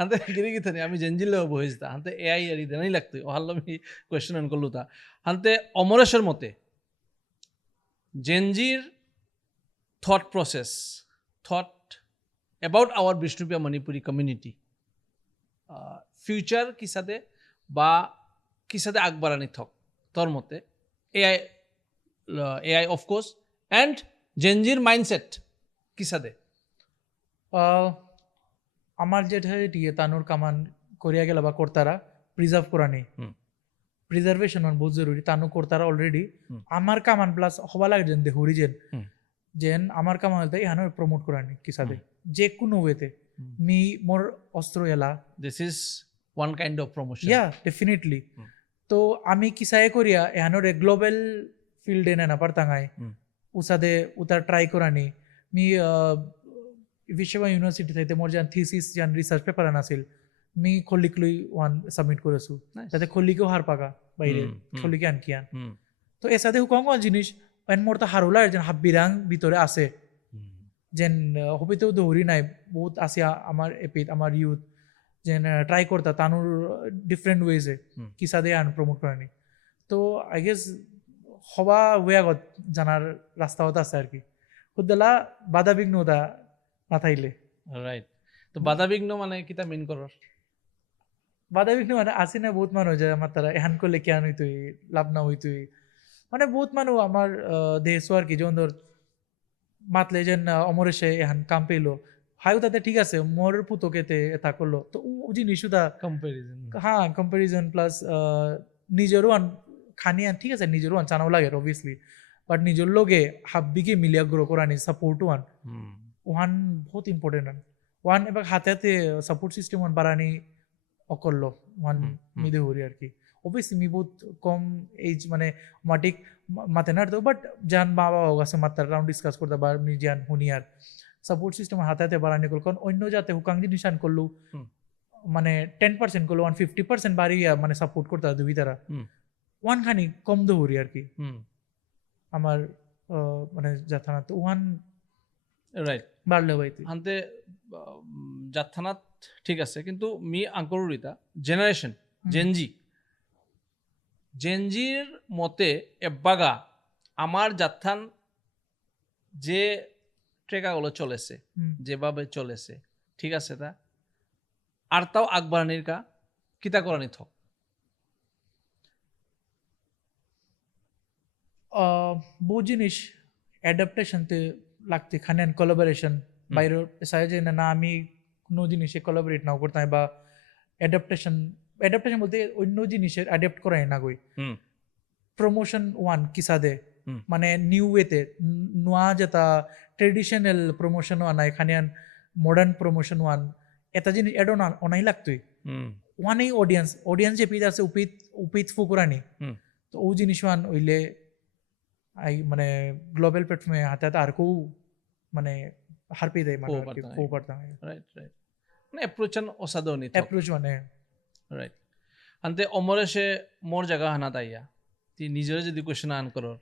আন্তে গিরি গিথনি আমি জেনজিলে বহিস্তা আন্তে এআই এরি দেনাই লাগতো ওহাল্লো আমি কোশ্চেন আন করলু তা আন্তে অমরেশের মতে জেনজির thought process thought about our Bishnupriya Manipuri community future কিসাতে বা কিসাতে আগবাড়ানি থক তোর মতে AI of course and জেনজির মাইন্ডসেট কিসাদে আমার যেটা দিয়ে তানুর কামান করিয়া গেল বা করতারা প্রিজার্ভ করা নেই প্রিজার্ভেশন বহুত জরুরি তানু করতারা অলরেডি আমার কামান প্লাস হবা লাগে যেন দেহুরি যেন আমার কামান হইতে ইহানো প্রমোট করা নেই কিসাদে যে কোনো ওয়েতে মি মোর অস্ত্র এলা this is one kind of promotion yeah definitely তো আমি কিসায়ে করিয়া ইহানোর গ্লোবাল फील्ड ना पड़ता है उसादे उतर ट्राई करानी मी विश्व युनिव्हर्सिटी थंय ते मोर ज्यान थिसीस ज्यान रिसर्च पेपरान आसिल मी खोल्लिकलूय वन सबमिट করেছো Nice. তাতে খল্লিকেও হার পাকা বাইরে খল্লিকে আনকিয়ান তো এর সাথে হুকং জিনিস এন মোর তা হারুলার যেন হাব্বিরাং ভিতরে আছে যেন হবিতেও দৌড়ি নাই বহুত আছে আমার এপিত আমার ইউথ যেন ট্রাই করতা তানুর ডিফারেন্ট ওয়েজে কিসা দিয়ে আন প্রমোট করানি তো আই গেস হবা ওয়ে আগত জানার রাস্তা হতে আছে আর কি খুদ্দলা বাধা বিঘ্নতা না থাইলে রাইট তো বাধা বিঘ্ন মানে কিতা মিন করর বাধা বিঘ্ন মানে আসি না বহুত মানুষ যে আমার তারা এহান করলে কেন হইতুই লাভ না হইতুই মানে বহুত মানুষ আমার দেশ আর কি যেমন ধর মাতলে যেন অমরেশে এহান কাম পেলো হাইও তাতে ঠিক আছে মোর পুতকেতে এটা করলো তো ও জিনিস তা কম্পারিজন হ্যাঁ কম্পারিজন প্লাস নিজেরও আন খানি আন ঠিক আছে নিজেরও আন চানাও লাগে অবভিয়াসলি বাট নিজের লগে হাব্বিকে মিলিয়া গ্রো করানি সাপোর্ট ওয়ান বহুত ইম্পর্টেন্ট ওয়ান এবার হাতে হাতে সাপোর্ট সিস্টেম ওয়ান বাড়ানি অকরলো ওয়ান মিদে হরি আর কি অবভিয়াসলি মি বহুত কম এজ মানে মাটিক মাতে না বাট যান মা বাবা আছে মাতার রাউন্ড ডিসকাস করতে বা যান হুনিয়ার সাপোর্ট সিস্টেম হাতে হাতে বাড়ানি করল কারণ অন্য যাতে হুকাং নিশান করলো মানে 10% করলো 50% বাড়িয়া মানে সাপোর্ট করতে দুই তারা ওয়ান খানি কম দৌড়ি আর কি আমার মানে যাথানা তো ওয়ান রাইট বাড়লে বাইতে আনতে যাত্রানাত ঠিক আছে কিন্তু মি আঙ্করিতা জেনারেশন জেনজির মতে এব্বাগা আমার যাত্রান যে ট্রেকাগুলো চলেছে যেভাবে চলেছে ঠিক আছে তা আর তাও আগবাড়ানির কা কিতা করানি থক বহু জিনিস অ্যাডাপ্টেশন তে লাগতে খানে কোলাবোরেশন বাইরে সাহায্যে না আমি কোনো জিনিসে কোলাবোরেট নাও করতাম বা অ্যাডাপ্টেশন বলতে অন্য জিনিসের অ্যাডাপ্ট করাই না গই প্রমোশন ওয়ান কিসা দে মানে নিউ ওয়েতে নোয়া যেটা ট্রেডিশনাল প্রমোশন ওয়ান এখানে মডার্ন প্রমোশন ওয়ান এটা জিনিস এডো না অনাই লাগতোই ওয়ানেই অডিয়েন্স যে পিদ আছে উপিত ফুকুরানি তো ও জিনিস ওয়ান ওইলে আই মানে গ্লোবাল প্ল্যাটফর্মে হাতে হাতে আর কেউ মানে হারপি দেয় মানে ফো পারতাম রাইট মানে অ্যাপ্রোচন অসাধনী অ্যাপ্রোচ মানে রাইট আনতে অমরেশে মোর জায়গা হানা তাইয়া তুই নিজের যদি কোয়েশ্চেন আন করর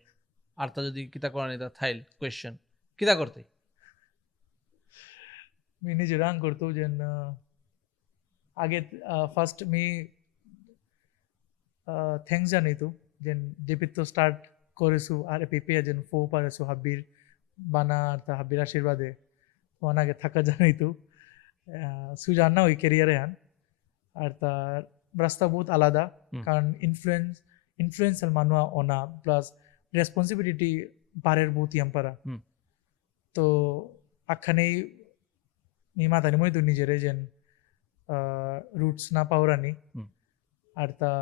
আর তা যদি কিতা করানি তা থাইল কোয়েশ্চেন কিতা করতে मी নিজে রান করতো যেন আগে ফার্স্ট মি থ্যাঙ্কস জানাইতো যেন ডিপিত তো স্টার্ট করেছু আর পিপিয়া যেন ফো পারেছু হাব্বির বানা আর তা হাব্বির আশীর্বাদে ওনাকে থাকা জানাইতো সুজানা ওই ক্যারিয়ারে হান আর তার রাস্তা বহুত আলাদা কারণ ইনফ্লুয়েন্সাল মানুয়া অনা প্লাস রেসপন্সিবিলিটি বারের বহুত ইয়াম্পারা তো আখানেই নিমাতানি মই তো নিজেরে যেন রুটস না পাওরানি আর তা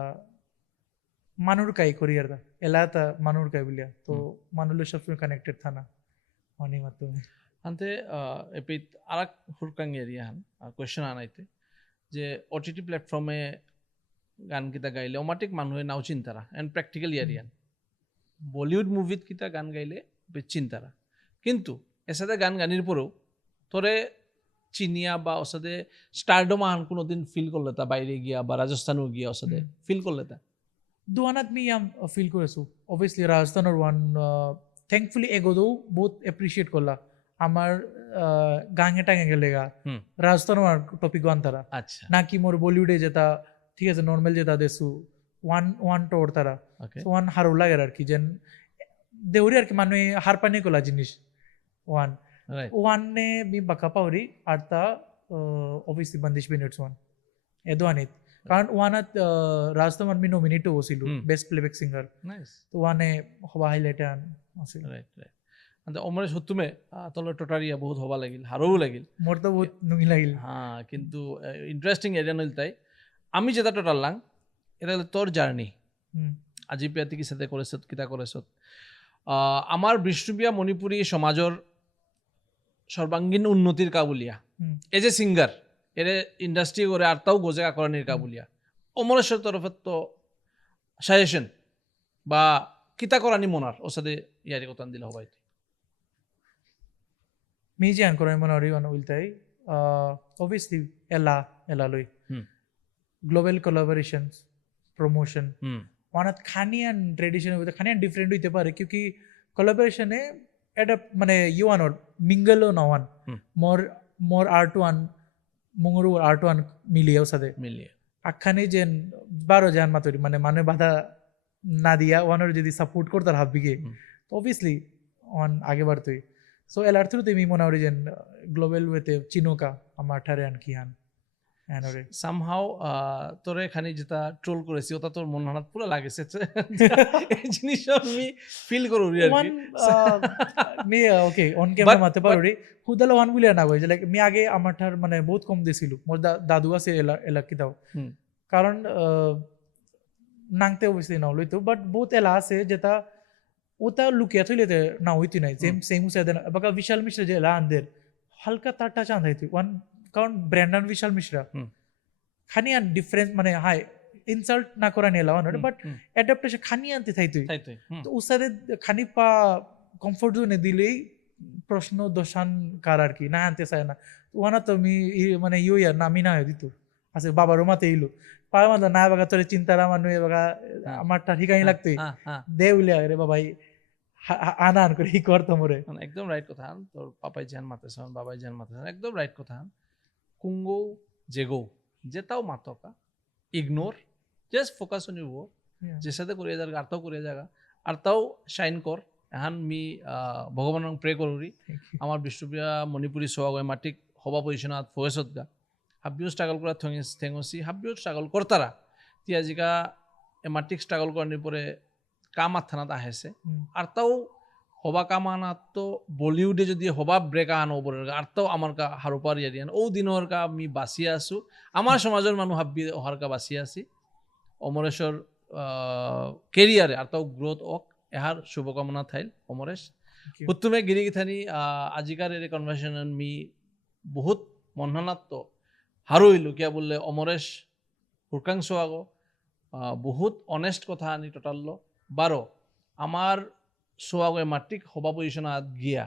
মানুর কাই করি আর তা এলা তা মানুর কাই বলিয়া তো মানুষের সবসময় কানেক্টেড থানা অনি মাধ্যমে আনতে এপিত আরেক হুরকাং এরিয়ান কোয়েশ্চেন আনাইতে যে ওটিটি প্ল্যাটফর্মে গান কিতা গাইলে অমাটিক মানুহে নাও চিন্তারা এন্ড প্র্যাকটিক্যাল এরিয়ান বলিউড মুভিত কিতা গান গাইলে চিন্তারা কিন্তু এর সাথে গান গানির পরেও তোরে চিনিয়া বা ওর সাথে স্টারডম আন কোনোদিন ফিল করলে তা বাইরে গিয়া বা রাজস্থানেও গিয়া ওর সাথে ফিল করলে তা দুয়ানাত মি ফিল করেছো অবভিয়াসলি রাজস্থানের ওয়ান থ্যাঙ্কফুলি এগোদেও বহুত এপ্রিসিয়েট করলা আমার গাঙে টাঙে গেলে গা রাজস্থানের টপিক ওয়ান তারা আচ্ছা না কি মোর বলিউডে যেটা ঠিক আছে নর্মাল যেটা দেশু ওয়ান টোর তারা ওয়ান হারও লাগে আর কি যেন দেউরি আর কি মানে হার পানি কোলা জিনিস ওয়ানে বি বাকা পাউরি আর তা অবভিয়াসলি বন্দিশ মিনিটস ওয়ান এদো আনিত কারণ ওয়ানাত রাজস্থান মি নমিনেটও হয়েছিল বেস্ট প্লেব্যাক সিঙ্গার তো ওয়ানে হবা হাইলাইট আন আছিল রাইট অমরেশ হতুমে তলে টোটারিয়া বহুত হবা লাগিল হারও লাগিল মোর তো বহুত নুমি লাগিল হ্যাঁ কিন্তু ইন্টারেস্টিং এরিয়া নইল তাই আমি যেটা টোটাল এটা তোর জার্নি আজি পিয়াতি কি সাথে করেছত কিতা করেছত আমার বিষ্ণুপ্রিয়া মণিপুরী সমাজৰ সর্বাঙ্গীন উন্নতির কাবুলিয়া এজ এ সিঙ্গার এর ইন্ডাস্ট্রি করে আর তাও গোজে আকরণের কাবুলিয়া অমরেশ্বর তরফের তো সাজেশন বা কিতা করানি মনার ওর সাথে ইয়ারি কথা দিলে হবাই Meiji and Korean Manori one will tell. Obviously, Ella Lui. Global collaborations, promotion. ওনাত খানি অ্যান্ড ট্রেডিশন হইতে খানি অ্যান্ড ডিফারেন্ট হইতে পারে কিউকি কোলাবোরেশনে এটা মানে ইউয়ানোর মিঙ্গলও নওয়ান মোর আর্ট ওয়ান মুঙ্গরু আর্ট ওয়ান মিলিয়েও সাথে আখানি যেন বারো জান মাতরি মানে বাধা না দিয়া ওয়ানোর যদি সাপোর্ট করতার হাবিগে অবভিয়াসলি ওয়ান আগে বাড়তই সো এলার থ্রুতে আমি মনে করি যেন গ্লোবাল ওয়েতে চিনোকা আমার ঠারে আন কি হান সামহাও তোরে খানি যেটা ট্রোল করেছি ওটা তোর মন হানাত পুরো লাগেছে এই জিনিস আমি ফিল করি আর কি মি ওকে অন ক্যামেরা মাতে পারি হুদালা ওয়ান বলে না কই যে লাইক মি আগে আমার ঠার মানে বহুত কম দিছিল মোর দাদু আছে এলা কি দাও কারণ নাংতে অবশ্যই না লইতো বাট বহুত এলা আছে যেটা ওটা লুকিয়ে থইলেতে না হইতি নাই সেম উসাদে বাকা বিশাল মিশ্র যে এলা আন্দের হালকা তারটা চাঁদ হইতি ওয়ান কারণ ব্র্যান্ডন বিশাল মিশ্রা খানি আন ডিফারেন্স মানে হাই ইনসাল্ট না করা নিয়ে লাওয়ান বাট অ্যাডাপ্টেশন খানি আনতে থাইতই তো উসাদে খানি পা কমফোর্ট জোনে দিলেই প্রশ্ন দোষান কার আর কি না আনতে চায় না ওয়ানা তো মানে ইয়া নামি না দিত আছে বাবারও মাতে ইলো পায় মাতলা না বাগা তোরে চিন্তারা মানুষ বাগা আমারটা ঠিকানি লাগতোই দে উলিয়া রে বাবাই আনান করে ই করতো মোরে একদম রাইট কথা তোর পাপাই জান মাতেছ বাবাই জান মাতেছ একদম রাইট কথা কুঙ্গো জেগো যেটাও মাতকা ignore just focus on your work যে সাথে করে যাগা আরতাও করে যাগা আরতাও শাইন কর এহান মি ভগবানক প্রে করি আমার বিষ্ণুপ্রিয়া মণিপুরী সোয়াগয় মাটিক হবা পজিশনাত ফয়েসত গা হাবিও স্ট্রাগল করা থেঙসি হাবিও স্ট্রাগল করতারা তিয়া জিকা এ মাটিক স্ট্রাগল করার পরে কামাত থানাত আহেছে আরতাও হবা কামানাত তো বলিউডে যদি হবা ব্রেক আনো ওপরে আরতাও আমার কা হারুপার ইয়ারিয়ান ও দিনর কা আমি বাঁচিয়ে আছো আমার সমাজের মানুষ হাবি অহার কা বাঁচিয়ে আছি অমরেশ্বর কেরিয়ারে আরতাও গ্রোথ ওক এহার শুভকামনা থাইল অমরেশ প্রথমে গিরিগিথানি আজিকার এর কনভারসেশন মি বহুত মনহানাত্ম হারইলো কিয়া বললে অমরেশ হুরকাংশ আগো বহুত অনেস্ট কথা আনি টোটাল বারো আমার সোয়াগে মাটিক হবা পজিশনাত গিয়া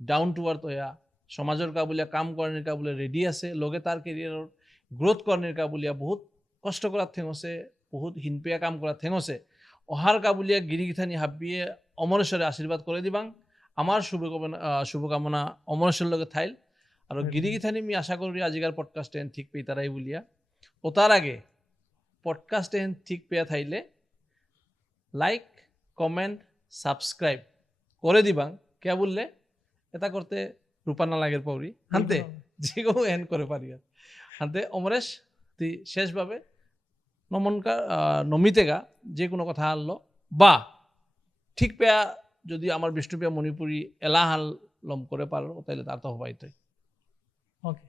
ডাউন টু আর্থ হইয়া সমাজের কা বলিয়া কাম করার কা বলে রেডি আছে লগে তার কেরিয়ারের গ্রোথ করার কা বলিয়া বহুত কষ্ট করার ঠেঙছে বহুত হিনপিয়া কাম করার ঠেঙছে অহার কা বলিয়া গিরিগিথানি হাবিয়ে অমরেশ্বরে আশীর্বাদ করে দিবাং আমার শুভকামনা অমরেশ্বর লগে থাইল আর গিরিগিথানি আমি আশা করি আজিকার পডকাস্ট এন ঠিক পেয়ে তারাই বলিয়া ও তার আগে পডকাস্ট এন ঠিক পেয়ে থাইলে লাইক কমেন্ট সাবস্ক্রাইব করে দিবাং কে বললে এটা করতে রূপানা লাগের পাউরি হানতে যে কেউ এন করে পারি আর হানতে অমরেশ তুই শেষভাবে নমিতেগা যে কোনো কথা আনলো বা ঠিক পেয়া যদি আমার বিষ্ণুপ্রিয়া মণিপুরী এলাহাল লম করে পারো তাইলে তার তো হবাই তুই ওকে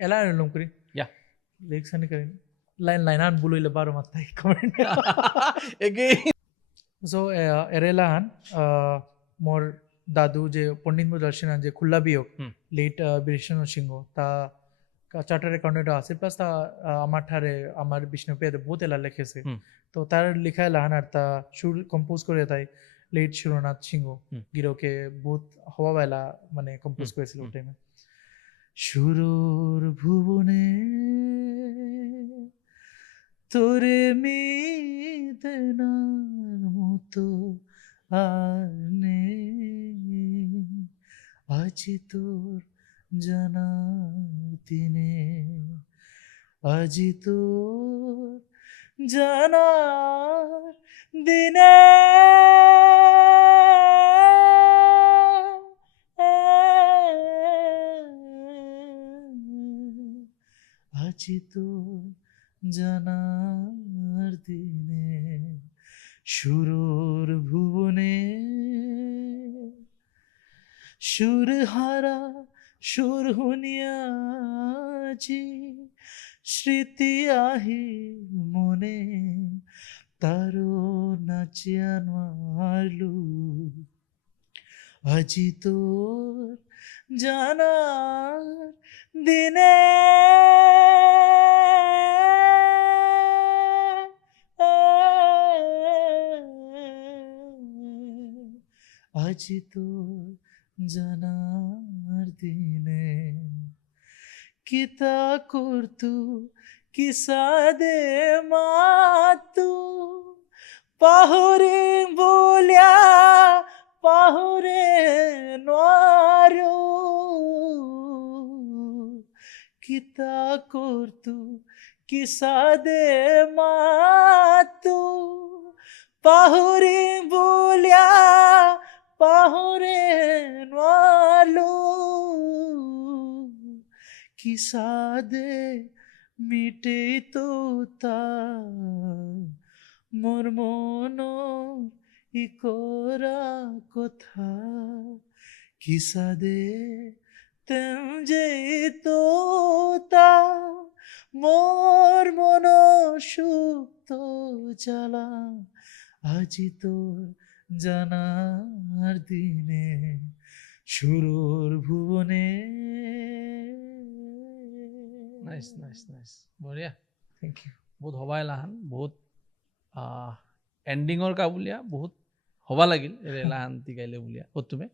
এলা লম করি ইয়া লেকশন করি লাইন আন বুলইলে বারো মাথায় কমেন্ট এগেইন সো এরেলাহান মোর দাদু যে পণ্ডিত দর্শন যে খুল্লা বিয়োগ লেট বীরেশ্বর সিংহ তা চার্টার অ্যাকাউন্টেন্ট আছে প্লাস তা আমার ঠারে আমার বিষ্ণুপ্রিয়াতে বহুত এলা লিখেছে তো তার লেখা এলাহান আর তা সুর কম্পোজ করে তাই লেট সুরনাথ সিংহ গিরোকে বহুত হওয়া বেলা মানে কম্পোজ করেছিল ওই টাইমে সুরুর ভুবনে তোরে মিদনার মতো আর নেই আজি তোর জানার দিনে আজি তোর জানার দিনে আজি তোর জানার দিনে সুরর ভুবনে সুরহারা সুর হুনিয়াছি স্মৃতি আহি মনে তারো নাচিয়ান মারলু আজি তোর জানার দিনে আজি তোর জানার দিনে কিতা করতু কিসাদে মাতু পাহরে বলিয়া পাহরে নোৱাৰো কিতা করতু কিসাদে মাতু পাহরে বলিয়া পাহরে নোৱাৰো কিসাদে মিটে তো তা মোর মনৰ ইকৰা কথা কিসাদে তেম যে তোতা মোর মনৰ সুপ্ত জ্বালা আজি তোর জানার দিনে সুরুর ভুবনে নাইস নাইস নাইস বঢ়িয়া থ্যাংক ইউ বহুত হবাই লাহান বহুত এণ্ডিঙৰ কাবুলীয়া বহুত হবা লাগিল এলাহান গাইলে বুলিয়া তুমি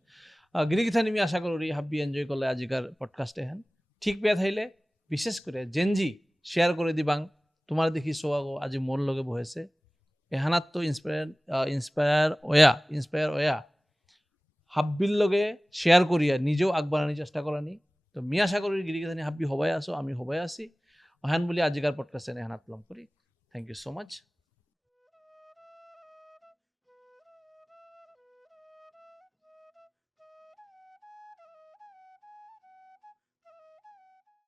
গিরিগিথানি আমি আশা করি হাব্বি এনজয় করলে আজিকার পডকাস্ট এখান ঠিক পেয়ে থাইলে বিশেষ করে জেনজি শেয়ার করে দিবাং তোমার দেখি সোয়াগো আজি মোর লগে বহেছে এহানাত তো ইন্সপায়ার ওয়া হাব্বির লগে শেয়ার করিয়া নিজেও আগবাড়ানোর চেষ্টা করানি তো মি আশা করি গিরিগিথানি হাব্বি হবাই আসো আমি হবাই আসি অহান বলি আজিকার পডকাস্টে এহানাত লম করি থ্যাংক ইউ সো মাচ